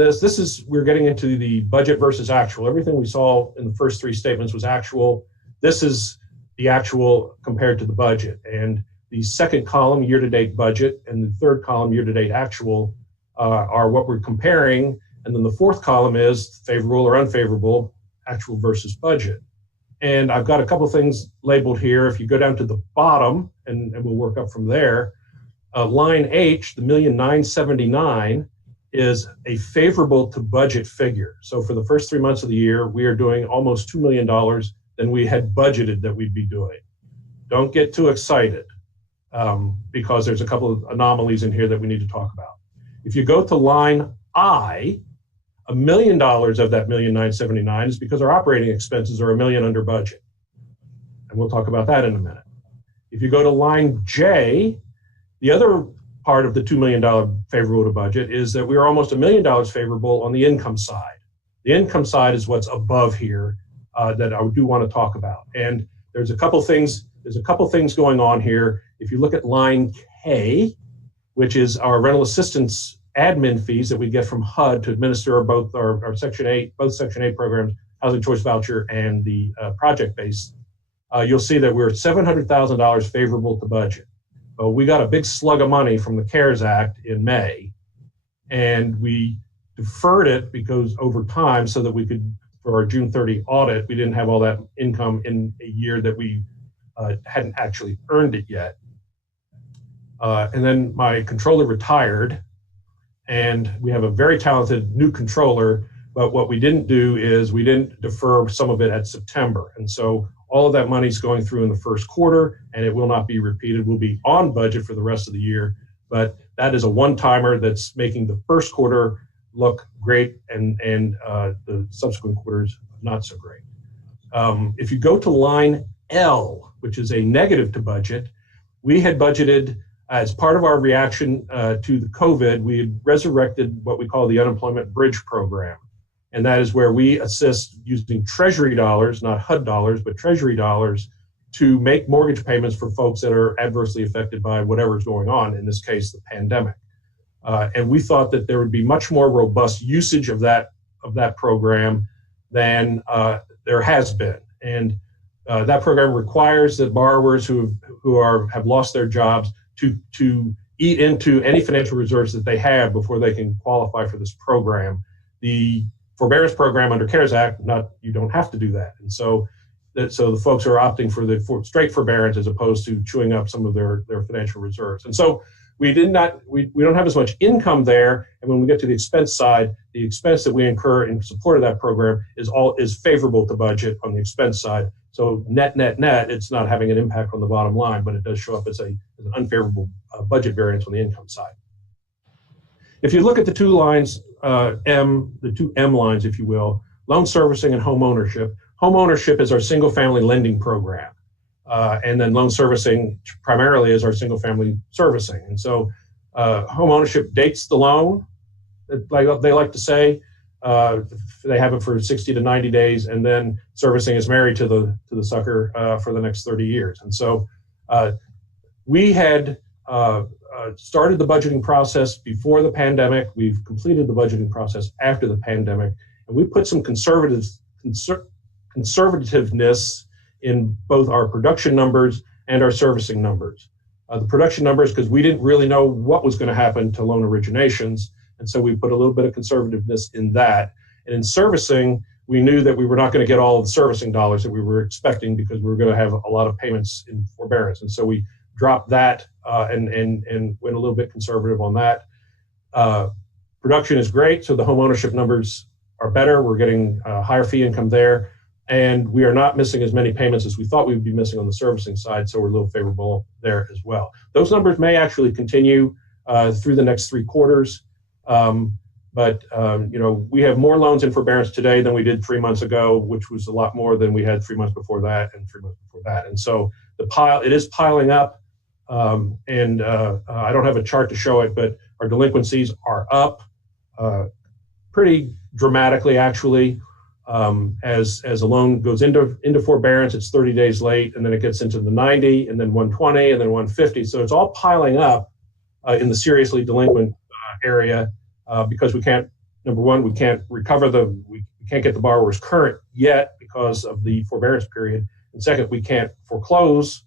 we're getting into the budget versus actual. Everything we saw in the first 3 statements was actual. This is the actual compared to the budget. And the second column, year-to-date budget, and the third column, year-to-date actual, are what we're comparing. And then the fourth column is favorable or unfavorable, actual versus budget. And I've got a couple things labeled here. If you go down to the bottom, and we'll work up from there, line H, the $1,979,000, is a favorable to budget figure. So for the first 3 months of the year, we are doing almost $2 million than we had budgeted that we'd be doing. Don't get too excited because there's a couple of anomalies in here that we need to talk about. If you go to line I, $1 million of that $1,979,000 is because our operating expenses are $1 million under budget. And we'll talk about that in a minute. If you go to line J, the other part of the $2 million favorable to budget is that we are almost $1 million favorable on the income side. The income side is what's above here that I do want to talk about. And there's a couple things going on here. If you look at line K, which is our rental assistance admin fees that we get from HUD to administer both our Section 8, both Section 8 programs, Housing Choice Voucher and the project-based, you'll see that we're $700,000 favorable to budget. We got a big slug of money from the CARES Act in May, and we deferred it because over time so that we could, for our June 30 audit, we didn't have all that income in a year that we hadn't actually earned it yet. And then my controller retired, and we have a very talented new controller, but what we didn't do is we didn't defer some of it at September. And so all of that money's going through in the first quarter, and it will not be repeated. We'll be on budget for the rest of the year, but that is a one-timer that's making the first quarter look great and the subsequent quarters not so great. If you go to line L, which is a negative to budget, we had budgeted as part of our reaction to the COVID, we had resurrected what we call the Unemployment Bridge Program. And that is where we assist using Treasury dollars, not HUD dollars, but Treasury dollars to make mortgage payments for folks that are adversely affected by whatever's going on, in this case, the pandemic. And we thought that there would be much more robust usage of that program than there has been. And that program requires that borrowers who have lost their jobs to eat into any financial reserves that they have before they can qualify for this program. The forbearance program under CARES Act, you don't have to do that. And so the folks are opting for the straight forbearance as opposed to chewing up some of their financial reserves. And so we don't have as much income there. And when we get to the expense side, the expense that we incur in support of that program is favorable to budget on the expense side. So net, it's not having an impact on the bottom line, but it does show up as an unfavorable budget variance on the income side. If you look at the two lines, the two M lines, if you will, loan servicing and home ownership. Home ownership is our single family lending program. And then loan servicing primarily is our single family servicing. And so home ownership dates the loan, like they like to say. They have it for 60 to 90 days, and then servicing is married to the sucker for the next 30 years. And so we had started the budgeting process before the pandemic. We've completed the budgeting process after the pandemic, and we put some conservativeness in both our production numbers and our servicing numbers. The production numbers, because we didn't really know what was going to happen to loan originations, and so we put a little bit of conservativeness in that. And in servicing, we knew that we were not going to get all of the servicing dollars that we were expecting because we were going to have a lot of payments in forbearance. And so we dropped that and went a little bit conservative on that. Production is great, so the home ownership numbers are better. We're getting higher fee income there. And we are not missing as many payments as we thought we would be missing on the servicing side, so we're a little favorable there as well. Those numbers may actually continue through the next 3 quarters, but we have more loans in forbearance today than we did 3 months ago, which was a lot more than we had 3 months before that and 3 months before that. And so it is piling up, and I don't have a chart to show it, but our delinquencies are up pretty dramatically, actually. As a loan goes into forbearance, it's 30 days late, and then it gets into the 90, and then 120, and then 150. So it's all piling up in the seriously delinquent area because we can't. Number one, we can't recover we can't get the borrowers current yet because of the forbearance period, and second, we can't foreclose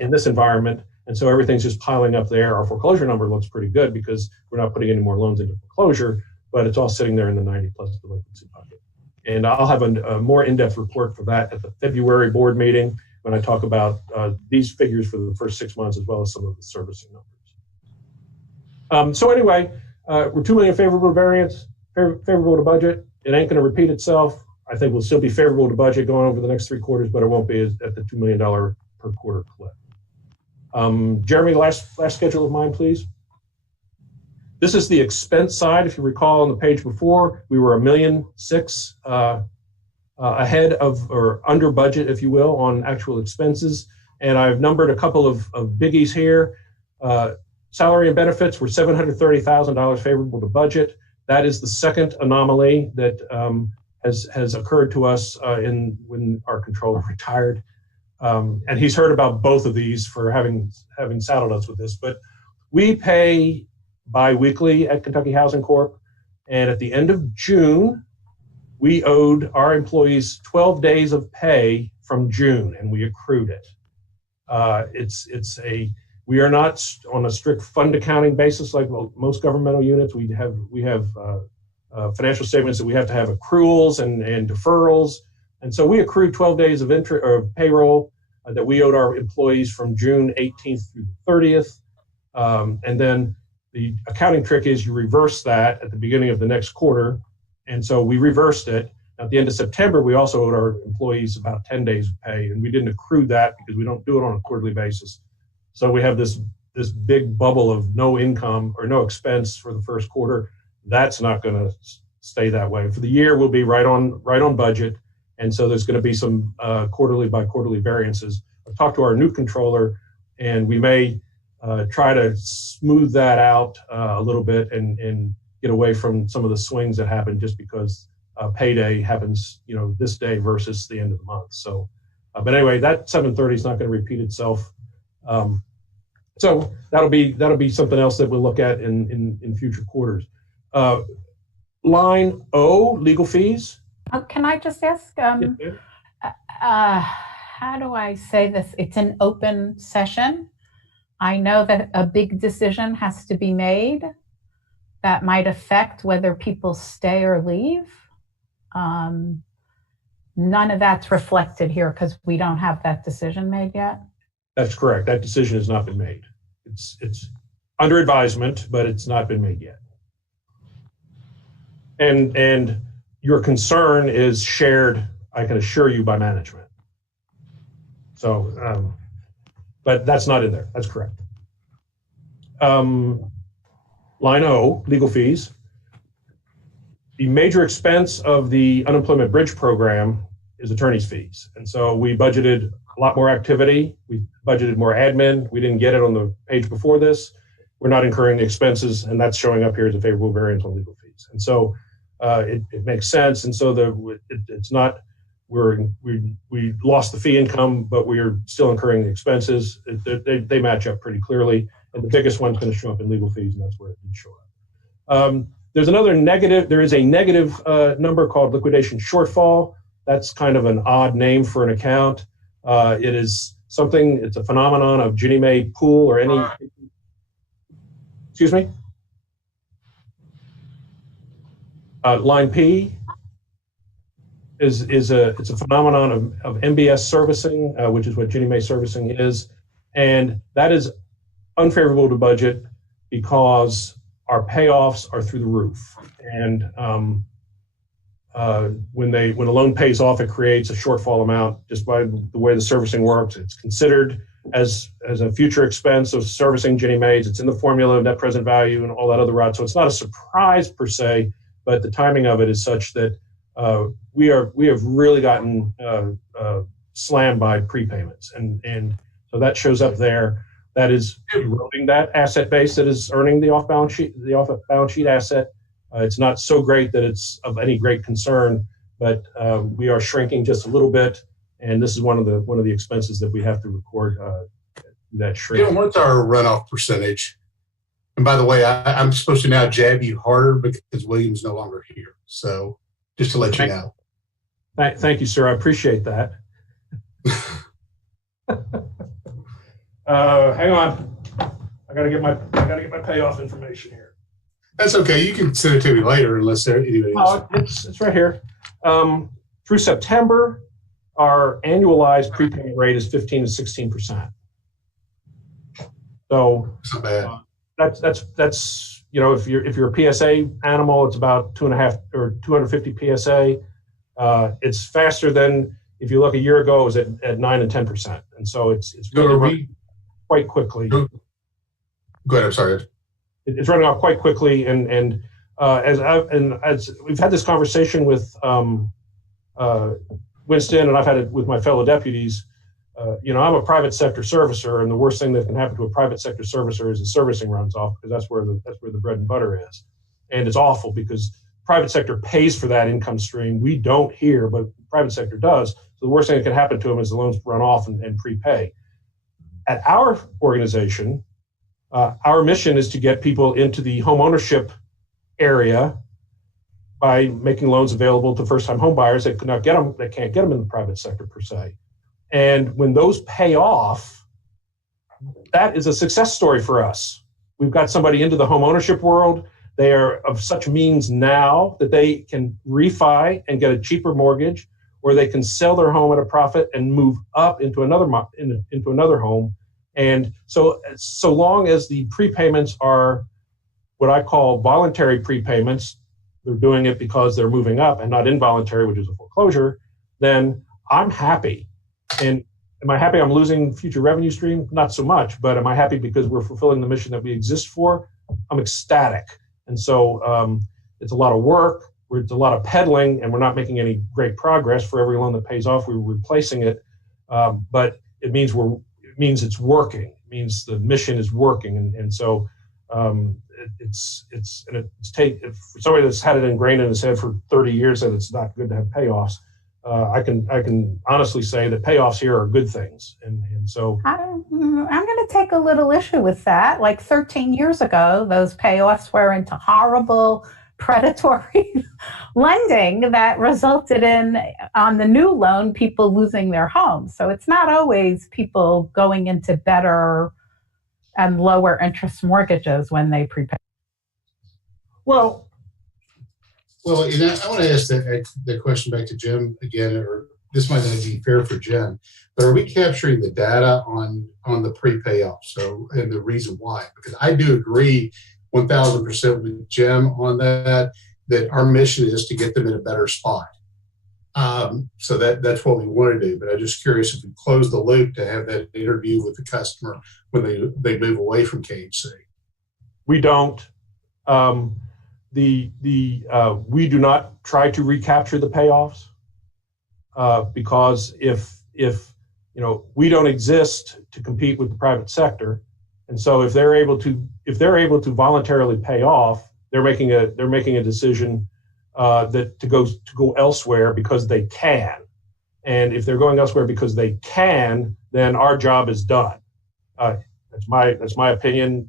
in this environment, and so everything's just piling up there. Our foreclosure number looks pretty good because we're not putting any more loans into foreclosure, but it's all sitting there in the 90 plus delinquency bucket. And I'll have a more in-depth report for that at the February board meeting when I talk about these figures for the first 6 months as well as some of the servicing numbers. So anyway, we're $2 million favorable variance, favorable to budget. It ain't going to repeat itself. I think we'll still be favorable to budget going over the next 3 quarters, but it won't be at the $2 million per quarter clip. Jeremy, last schedule of mine, please. This is the expense side. If you recall on the page before, we were $1.6 million ahead of or under budget, if you will, on actual expenses. And I've numbered a couple of biggies here. Salary and benefits were $730,000 favorable to budget. That is the second anomaly that has occurred to us when our controller retired. And he's heard about both of these for having saddled us with this. But we pay bi-weekly at Kentucky Housing Corp. And at the end of June, we owed our employees 12 days of pay from June, and we accrued it. We are not on a strict fund accounting basis like most governmental units. We have financial statements that we have to have accruals and deferrals. And so we accrued 12 days of payroll that we owed our employees from June 18th through the 30th. And then the accounting trick is you reverse that at the beginning of the next quarter. And so we reversed it. At the end of September, we also owed our employees about 10 days of pay, and we didn't accrue that because we don't do it on a quarterly basis. So we have this big bubble of no income or no expense for the first quarter. That's not going to stay that way. For the year, we'll be right on budget. And so there's going to be some quarterly by quarterly variances. I've talked to our new controller, and we may try to smooth that out a little bit and get away from some of the swings that happen just because payday happens, this day versus the end of the month. So, but anyway, that 730 is not going to repeat itself. So that'll be something else that we'll look at in future quarters. Line O, legal fees. Can I just ask? How do I say this? It's an open session. I know that a big decision has to be made that might affect whether people stay or leave. None of that's reflected here because we don't have that decision made yet. That's correct. That decision has not been made. It's under advisement, but it's not been made yet. And your concern is shared, I can assure you, by management. So, but that's not in there. That's correct. Line O, legal fees. The major expense of the unemployment bridge program is attorney's fees. And so we budgeted a lot more activity. We budgeted more admin. We didn't get it on the page before this. We're not incurring the expenses, and that's showing up here as a favorable variance on legal fees. And so it makes sense. And so it's not, we lost the fee income, but we are still incurring the expenses. They match up pretty clearly. And the biggest one's going to show up in legal fees, and that's where it did show up. There's another negative. There is a negative number called liquidation shortfall. That's kind of an odd name for an account. It is something, it's a phenomenon of Ginnie Mae pool or any, excuse me? Line P it's a phenomenon of MBS servicing, which is what Ginnie Mae servicing is. And that is unfavorable to budget because our payoffs are through the roof. And when a loan pays off, it creates a shortfall amount just by the way the servicing works. It's considered as a future expense of servicing Ginnie Mae's. It's in the formula of net present value and all that other rot. So it's not a surprise per se, but the timing of it is such that we have really gotten slammed by prepayments. And so that shows up there. That is eroding that asset base that is earning the off-balance sheet asset. It's not so great that it's of any great concern, but we are shrinking just a little bit, and this is one of the expenses that we have to record that shrink. You know, what's our runoff percentage? And by the way, I'm supposed to now jab you harder because William's no longer here. So just to let you know. Thank you, sir. I appreciate that. Hang on. I gotta get my payoff information here. That's okay. You can send it to me later unless anybody else. It's right here. Through September, our annualized prepayment rate is 15 to 16%. So that's not bad. That's if you're a PSA animal, it's about 2.5 or 250 PSA. It's faster than if you look a year ago, it was at 9 and 10%, and so it's really running quite quickly. Go ahead. I'm sorry. It's running off quite quickly, and as we've had this conversation with Winston, and I've had it with my fellow deputies. I'm a private sector servicer, and the worst thing that can happen to a private sector servicer is the servicing runs off, because that's where the bread and butter is, and it's awful because private sector pays for that income stream. We don't here, but the private sector does. So the worst thing that can happen to them is the loans run off and prepay. At our organization, our mission is to get people into the home ownership area by making loans available to first-time home buyers that can't get them in the private sector per se. And when those pay off, that is a success story for us. We've got somebody into the home ownership world. They are of such means now that they can refi and get a cheaper mortgage, or they can sell their home at a profit and move up into another home. And so long as the prepayments are what I call voluntary prepayments, they're doing it because they're moving up and not involuntary, which is a foreclosure, then I'm happy. And am I happy I'm losing future revenue stream? Not so much, but am I happy because we're fulfilling the mission that we exist for? I'm ecstatic. And so it's a lot of work, it's a lot of peddling, and we're not making any great progress. For every loan that pays off, we're replacing it. But it means it's working. It means the mission is working. And so for somebody that's had it ingrained in his head for 30 years that it's not good to have payoffs, I can honestly say that payoffs here are good things. And so I'm going to take a little issue with that. Like 13 years ago, those payoffs were into horrible predatory lending that resulted in, on the new loan, people losing their homes. So it's not always people going into better and lower interest mortgages when they prepay. Well, and I want to ask the question back to Jim again, or this might not be fair for Jim, but are we capturing the data on the pre-payoff? So, and the reason why? Because I do agree 1,000% with Jim on that our mission is to get them in a better spot. So that's what we want to do. But I'm just curious if we close the loop to have that interview with the customer when they move away from KHC. We don't. We do not try to recapture the payoffs because if we don't exist to compete with the private sector, and so if they're able to voluntarily pay off, they're making a decision that to go elsewhere because they can, and if they're going elsewhere because they can, then our job is done. That's my opinion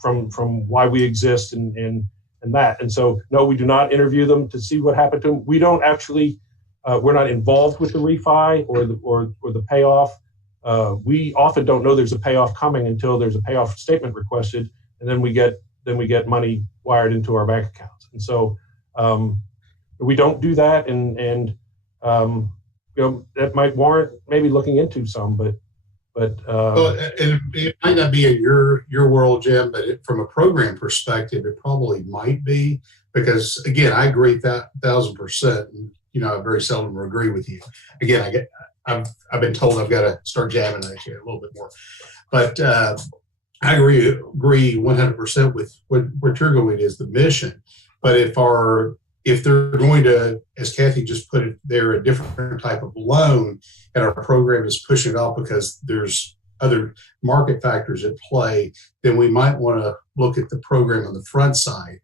from why we exist and that. And so, no, we do not interview them to see what happened to them. We don't actually, we're not involved with the refi or the payoff. We often don't know there's a payoff coming until there's a payoff statement requested, and then we get money wired into our bank accounts. And so we don't do that, and that might warrant maybe looking into some, but. Well, and it might not be in your world, Jim, but from a program perspective, it probably might be, because again, I agree 1,000%. I very seldom agree with you. Again, I've been told I've got to start jabbing at you a little bit more, but I agree 100% with what you're going is the mission. But if they're going to, as Kathy just put it, they're a different type of loan, and our program is pushing it off because there's other market factors at play, then we might want to look at the program on the front side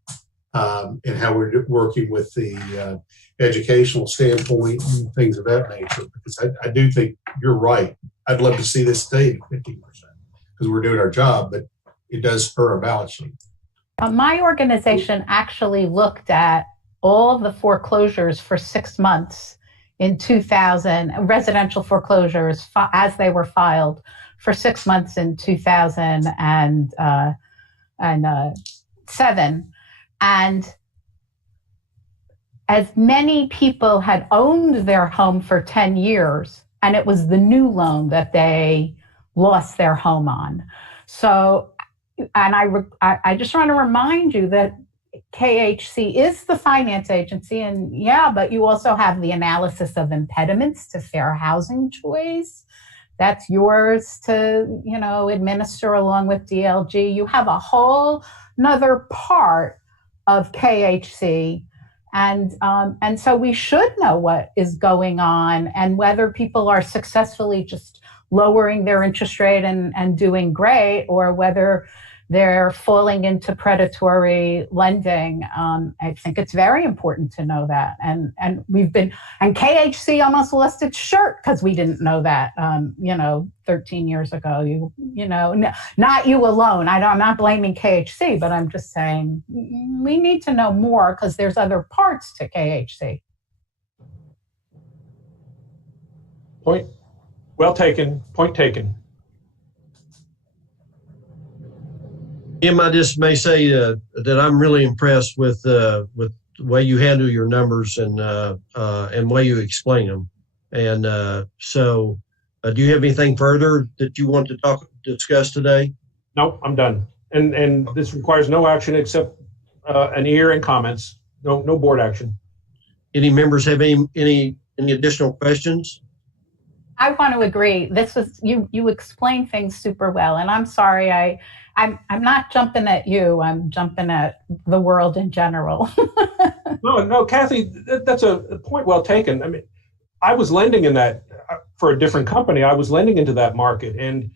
and how we're working with the educational standpoint and things of that nature. Because I do think you're right. I'd love to see this stay at 15% because we're doing our job, but it does hurt our balance sheet. My organization actually looked at all of the foreclosures for 6 months in 2000, residential foreclosures as they were filed for 6 months in 2007. And as many people had owned their home for 10 years, and it was the new loan that they lost their home on. So, and I just want to remind you that KHC is the finance agency, and but you also have the analysis of impediments to fair housing choice. That's yours to, administer along with DLG. You have a whole nother part of KHC, and so we should know what is going on and whether people are successfully just lowering their interest rate and doing great, or whether they're falling into predatory lending. I think it's very important to know that. And KHC almost lost its shirt because we didn't know that, 13 years ago. Not you alone. I'm not blaming KHC, but I'm just saying we need to know more because there's other parts to KHC. Point well taken. Point taken. Jim, I just may say that I'm really impressed with the way you handle your numbers and way you explain them. And so, do you have anything further that you want to discuss today? No, I'm done. And this requires no action except an ear and comments. No board action. Any members have any additional questions? I want to agree. This was you explained things super well, and I'm sorry I'm not jumping at you. I'm jumping at the world in general. No, Kathy, that's a point well taken. I mean, I was lending in that for a different company. I was lending into that market, and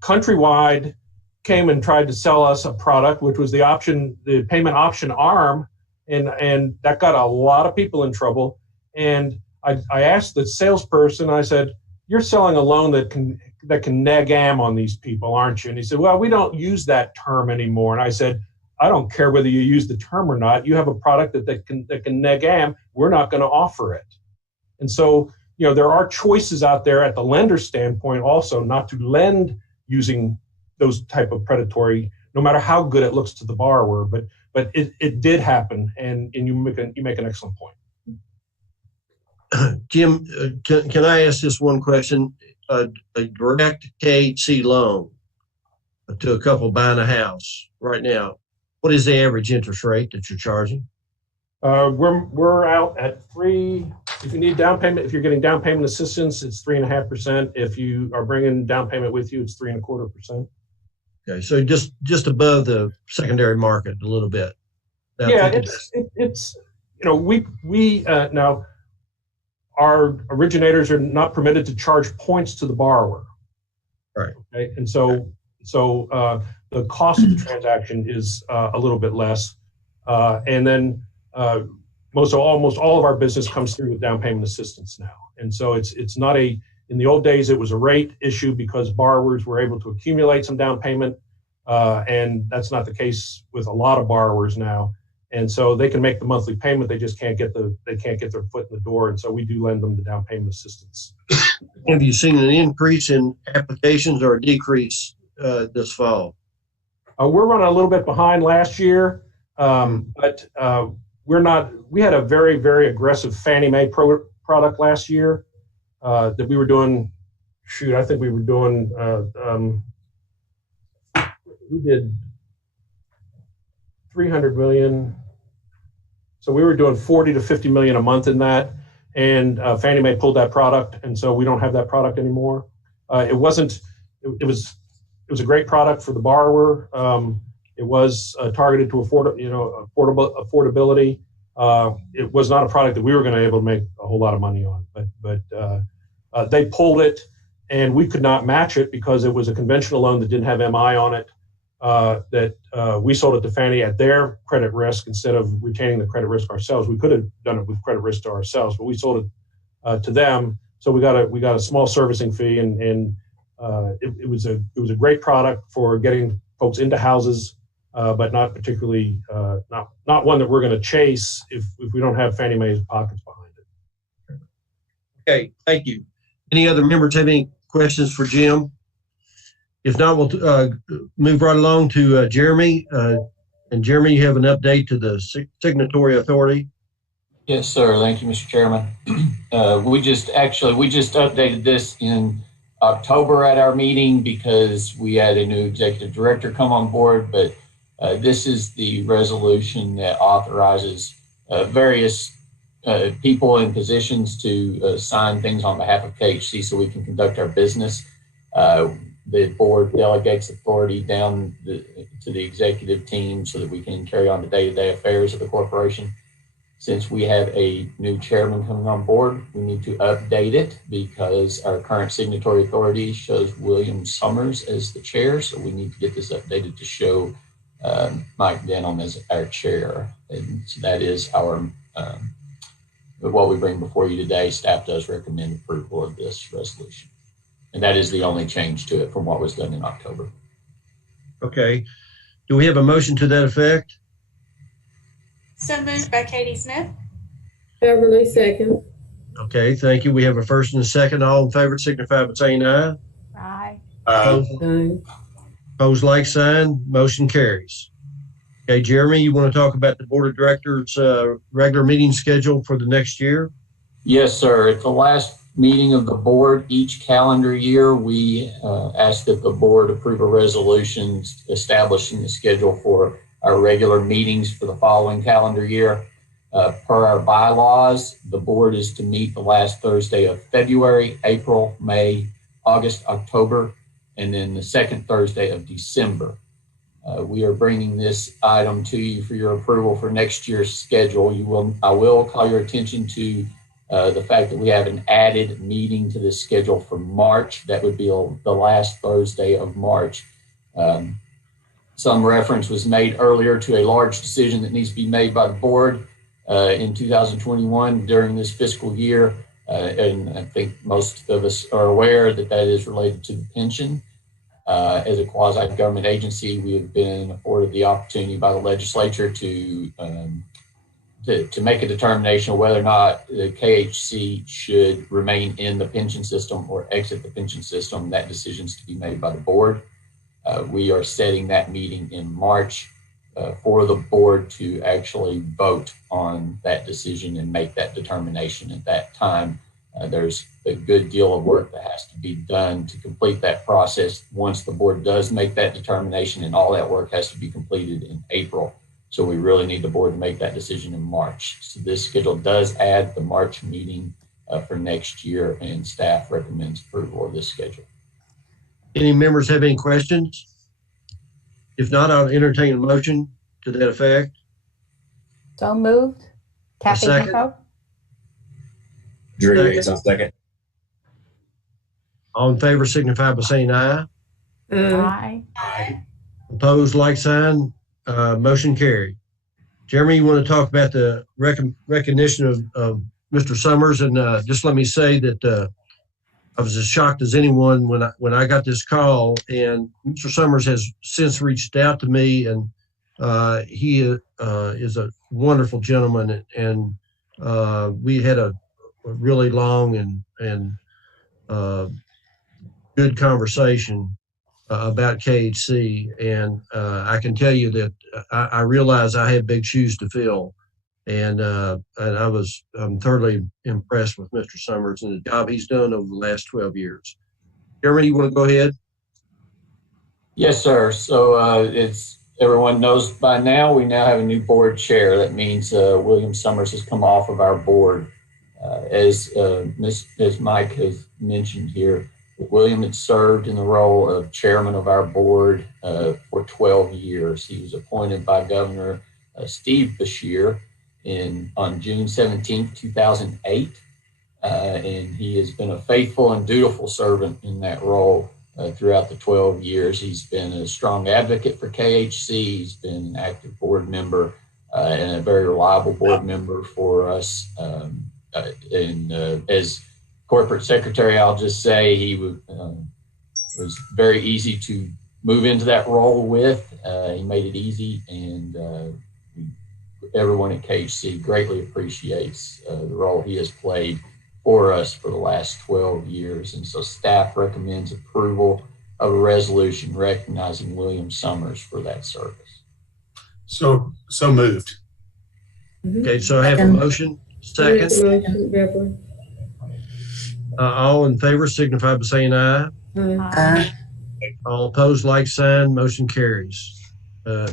Countrywide came and tried to sell us a product, which was the payment option arm, and that got a lot of people in trouble. And I asked the salesperson, I said, "You're selling a loan that can neg-am on these people, aren't you?" And he said, "Well, we don't use that term anymore." And I said, "I don't care whether you use the term or not. You have a product that can neg-am. We're not going to offer it." And so, there are choices out there at the lender standpoint also not to lend using those type of predatory, no matter how good it looks to the borrower. But it did happen, and you make an excellent point. Jim, can I ask this one question? A direct KHC loan to a couple buying a house right now, what is the average interest rate that you're charging? We're out at 3. If you need down payment, if you're getting down payment assistance, it's 3.5%. If you are bringing down payment with you, it's 3.25%. Okay, so just above the secondary market a little bit. Yeah, it's we now our originators are not permitted to charge points to the borrower. Right. Okay, and so the cost of the transaction is a little bit less, and then almost all of our business comes through with down payment assistance now. And so it's not in the old days, it was a rate issue because borrowers were able to accumulate some down payment, and that's not the case with a lot of borrowers now. And so they can make the monthly payment, they just can't get their foot in the door. And so we do lend them the down payment assistance. Have you seen an increase in applications or a decrease this fall? We're running a little bit behind last year, but we had a very, very aggressive Fannie Mae product last year that we were doing. I think we were doing, we did 300 million. So we were doing 40 to 50 million a month in that. And Fannie Mae pulled that product. And so we don't have that product anymore. It was a great product for the borrower. It was targeted to affordability. It was not a product that we were going to be able to make a whole lot of money on, but they pulled it, and we could not match it because it was a conventional loan that didn't have MI on it. We sold it to Fannie at their credit risk instead of retaining the credit risk ourselves. We could have done it with credit risk to ourselves, but we sold it to them. So we got a small servicing fee, and it was a great product for getting folks into houses. But not particularly, not one that we're going to chase if we don't have Fannie Mae's pockets behind it. Okay, thank you. Any other members have any questions for Jim? If not, we'll move right along to Jeremy. And Jeremy, you have an update to the signatory authority. Yes, sir. Thank you, Mr. Chairman. We just updated this in October at our meeting because we had a new executive director come on board, but this is the resolution that authorizes various people in positions to sign things on behalf of KHC so we can conduct our business. The board delegates authority down to the executive team so that we can carry on the day-to-day affairs of the corporation. Since we have a new chairman coming on board, we need to update it because our current signatory authority shows William Summers as the chair. So we need to get this updated to show Mike Denham as our chair. And so that is our what we bring before you today. Staff does recommend approval of this resolution. And that is the only change to it from what was done in October. Okay. Do we have a motion to that effect? So moved by Katie Smith. Beverly, second. Okay, thank you. We have a first and a second. All in favor signify by saying aye. Aye. Opposed, like sign. Motion carries. Okay, Jeremy, you want to talk about the board of directors' regular meeting schedule for the next year? Yes, sir. At the last meeting of the board each calendar year, we ask that the board approve a resolution establishing the schedule for our regular meetings for the following calendar year. Per our bylaws, the board is to meet the last Thursday of February, April, May, August, October, and then the second Thursday of December. We are bringing this item to you for your approval for next year's schedule. I will call your attention to the fact that we have an added meeting to this schedule for March. That would be the last Thursday of March. Some reference was made earlier to a large decision that needs to be made by the board in 2021 during this fiscal year. And I think most of us are aware that that is related to the pension. As a quasi-government agency, we have been afforded the opportunity by the legislature to make a determination of whether or not the KHC should remain in the pension system or exit the pension system. That decision is to be made by the board. We are setting that meeting in March for the board to actually vote on that decision and make that determination at that time. There's a good deal of work that has to be done to complete that process once the board does make that determination, and all that work has to be completed in April. So we really need the board to make that decision in March. So this schedule does add the March meeting for next year, and staff recommends approval of this schedule. Any members have any questions? If not, I'll entertain a motion to that effect. So moved. Kathy second. Hinko? Drew Hayes, I'll second. All in favor signify by saying aye. Aye. Opposed, like sign. Motion carried. Jeremy, you want to talk about the recognition of Mr. Summers? And just let me say that I was as shocked as anyone when I got this call. And Mr. Summers has since reached out to me, and he is a wonderful gentleman. And we had a really long and good conversation about KHC, and I can tell you that I realize I have big shoes to fill, and I'm thoroughly impressed with Mr. Summers and the job he's done over the last 12 years. Jeremy, you want to go ahead? Yes, sir. So it's everyone knows by now, we now have a new board chair. That means William Summers has come off of our board. As Mike has mentioned here, William had served in the role of chairman of our board for 12 years. He was appointed by Governor Steve Beshear on June 17, 2008. And he has been a faithful and dutiful servant in that role throughout the 12 years. He's been a strong advocate for KHC. He's been an active board member and a very reliable board member for us. As corporate secretary, I'll just say he was very easy to move into that role with. He made it easy, and everyone at KHC greatly appreciates the role he has played for us for the last 12 years. And so staff recommends approval of a resolution recognizing William Summers for that service. So moved. Okay, so I have a motion. Second. All in favor signify by saying aye. Aye. All opposed, like sign. Motion carries. So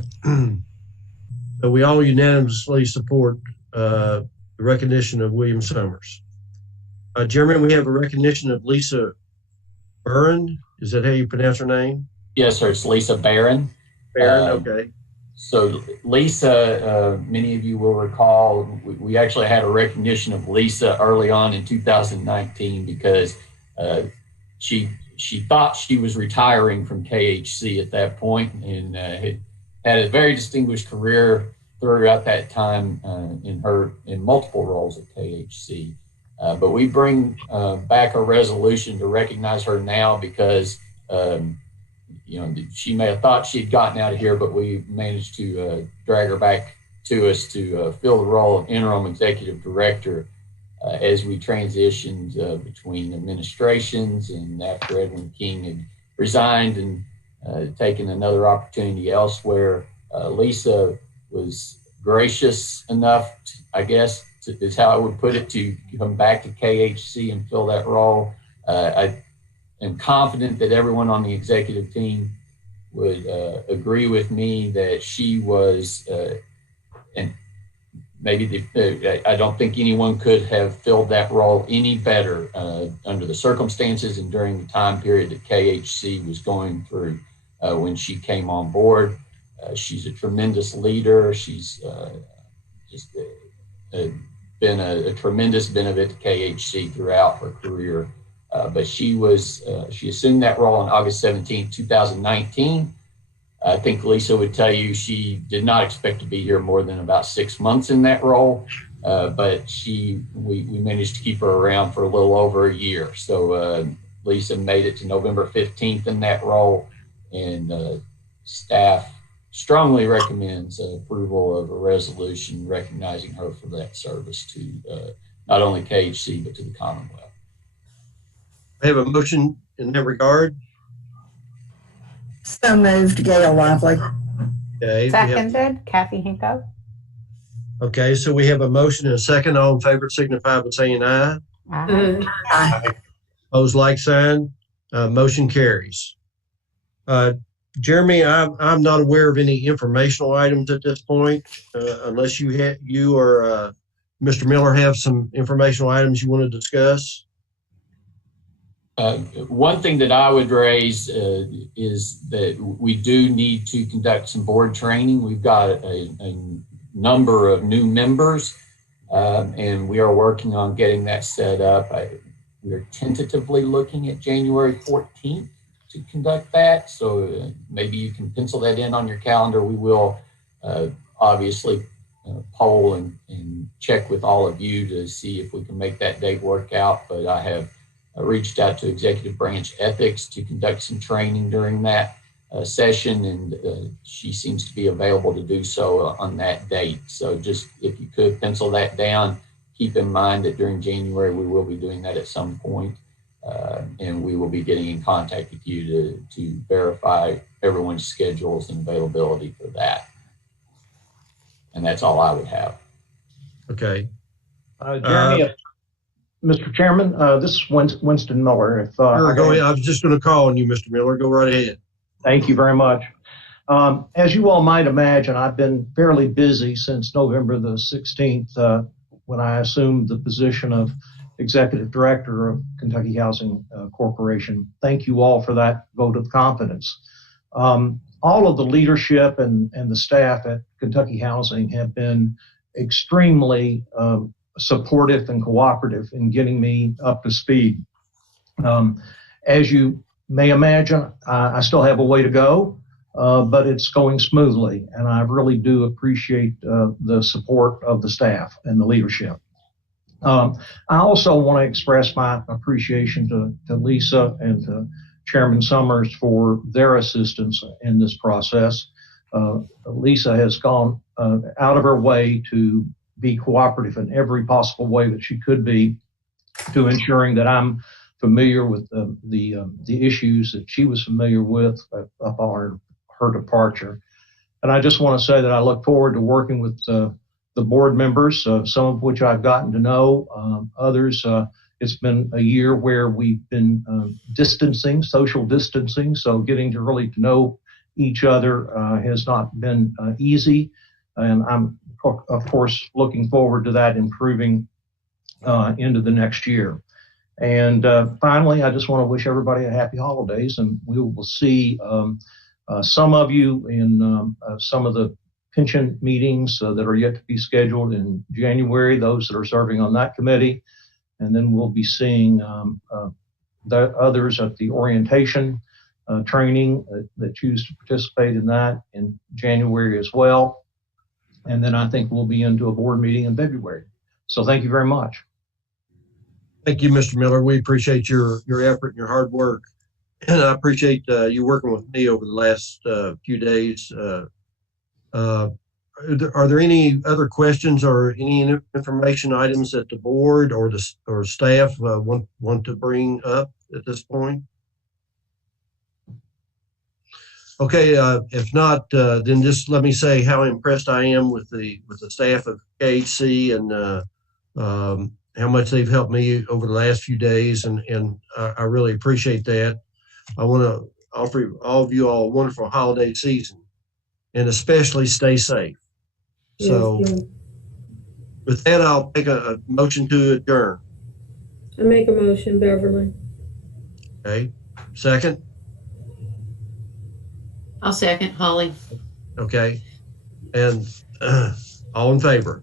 we all unanimously support the recognition of William Summers. Jeremy, we have a recognition of Lisa Barron. Is that how you pronounce her name? Yes, sir. It's Lisa Barron. Barron, okay. So Lisa, many of you will recall, we actually had a recognition of Lisa early on in 2019 because she thought she was retiring from KHC at that point, and had a very distinguished career throughout that time in multiple roles at KHC. But we bring back a resolution to recognize her now because she may have thought she had gotten out of here, but we managed to drag her back to us to fill the role of interim executive director as we transitioned between administrations, and after Edwin King had resigned and taken another opportunity elsewhere. Lisa was gracious enough, I guess, is how I would put it, to come back to KHC and fill that role. I'm confident that everyone on the executive team would agree with me that she was, and maybe I don't think anyone could have filled that role any better under the circumstances and during the time period that KHC was going through when she came on board. She's a tremendous leader. She's just been a tremendous benefit to KHC throughout her career. But she assumed that role on August 17, 2019. I think Lisa would tell you she did not expect to be here more than about 6 months in that role, but we managed to keep her around for a little over a year. So Lisa made it to November 15th in that role, and staff strongly recommends approval of a resolution recognizing her for that service to not only KHC, but to the Commonwealth. I have a motion in that regard. So moved, Gail Lively. Okay. Seconded, Kathy Hinko. Okay, so we have a motion and a second. All in favor signify by saying aye. Aye. Opposed, like sign. Motion carries. Jeremy, I'm not aware of any informational items at this point, unless you or Mr. Miller have some informational items you want to discuss. One thing that I would raise is that we do need to conduct some board training. We've got a number of new members, and we are working on getting that set up. We're tentatively looking at January 14th to conduct that. So maybe you can pencil that in on your calendar. We will obviously poll and check with all of you to see if we can make that date work out. But I have reached out to Executive Branch Ethics to conduct some training during that session, and she seems to be available to do so on that date. So just if you could pencil that down, keep in mind that during January we will be doing that at some point, and we will be getting in contact with you to verify everyone's schedules and availability for that. And that's all I would have. Okay. Jeremy, Mr. Chairman, this is Winston Miller. Sure, go ahead. I was just going to call on you, Mr. Miller. Go right ahead. Thank you very much. As you all might imagine, I've been fairly busy since November the 16th, when I assumed the position of Executive Director of Kentucky Housing Corporation. Thank you all for that vote of confidence. All of the leadership and the staff at Kentucky Housing have been extremely supportive and cooperative in getting me up to speed. As you may imagine, I still have a way to go, but it's going smoothly, and I really do appreciate the support of the staff and the leadership. I also want to express my appreciation to Lisa and to Chairman Summers for their assistance in this process. Lisa has gone out of her way to be cooperative in every possible way that she could be, to ensuring that I'm familiar with the issues that she was familiar with upon her departure. And I just want to say that I look forward to working with the board members, some of which I've gotten to know. Others, it's been a year where we've been social distancing, so getting to really to know each other has not been easy. And I'm, of course, looking forward to that improving into the next year. And finally, I just want to wish everybody a happy holidays, and we will see some of you in some of the pension meetings that are yet to be scheduled in January, those that are serving on that committee. And then we'll be seeing the others at the orientation training that choose to participate in that in January as well. And then I think we'll be into a board meeting in February. So thank you very much. Thank you, Mr. Miller. We appreciate your effort and your hard work. And I appreciate you working with me over the last few days. Are there any other questions or any information items that the board or staff want to bring up at this point? Okay, if not, then just let me say how impressed I am with the staff of KHC and how much they've helped me over the last few days, and I really appreciate that. I want to offer all of you all a wonderful holiday season, and especially stay safe. So with that, I'll take a motion to adjourn. I make a motion, Beverly. Okay, second? I'll second, Holly. Okay, and all in favor?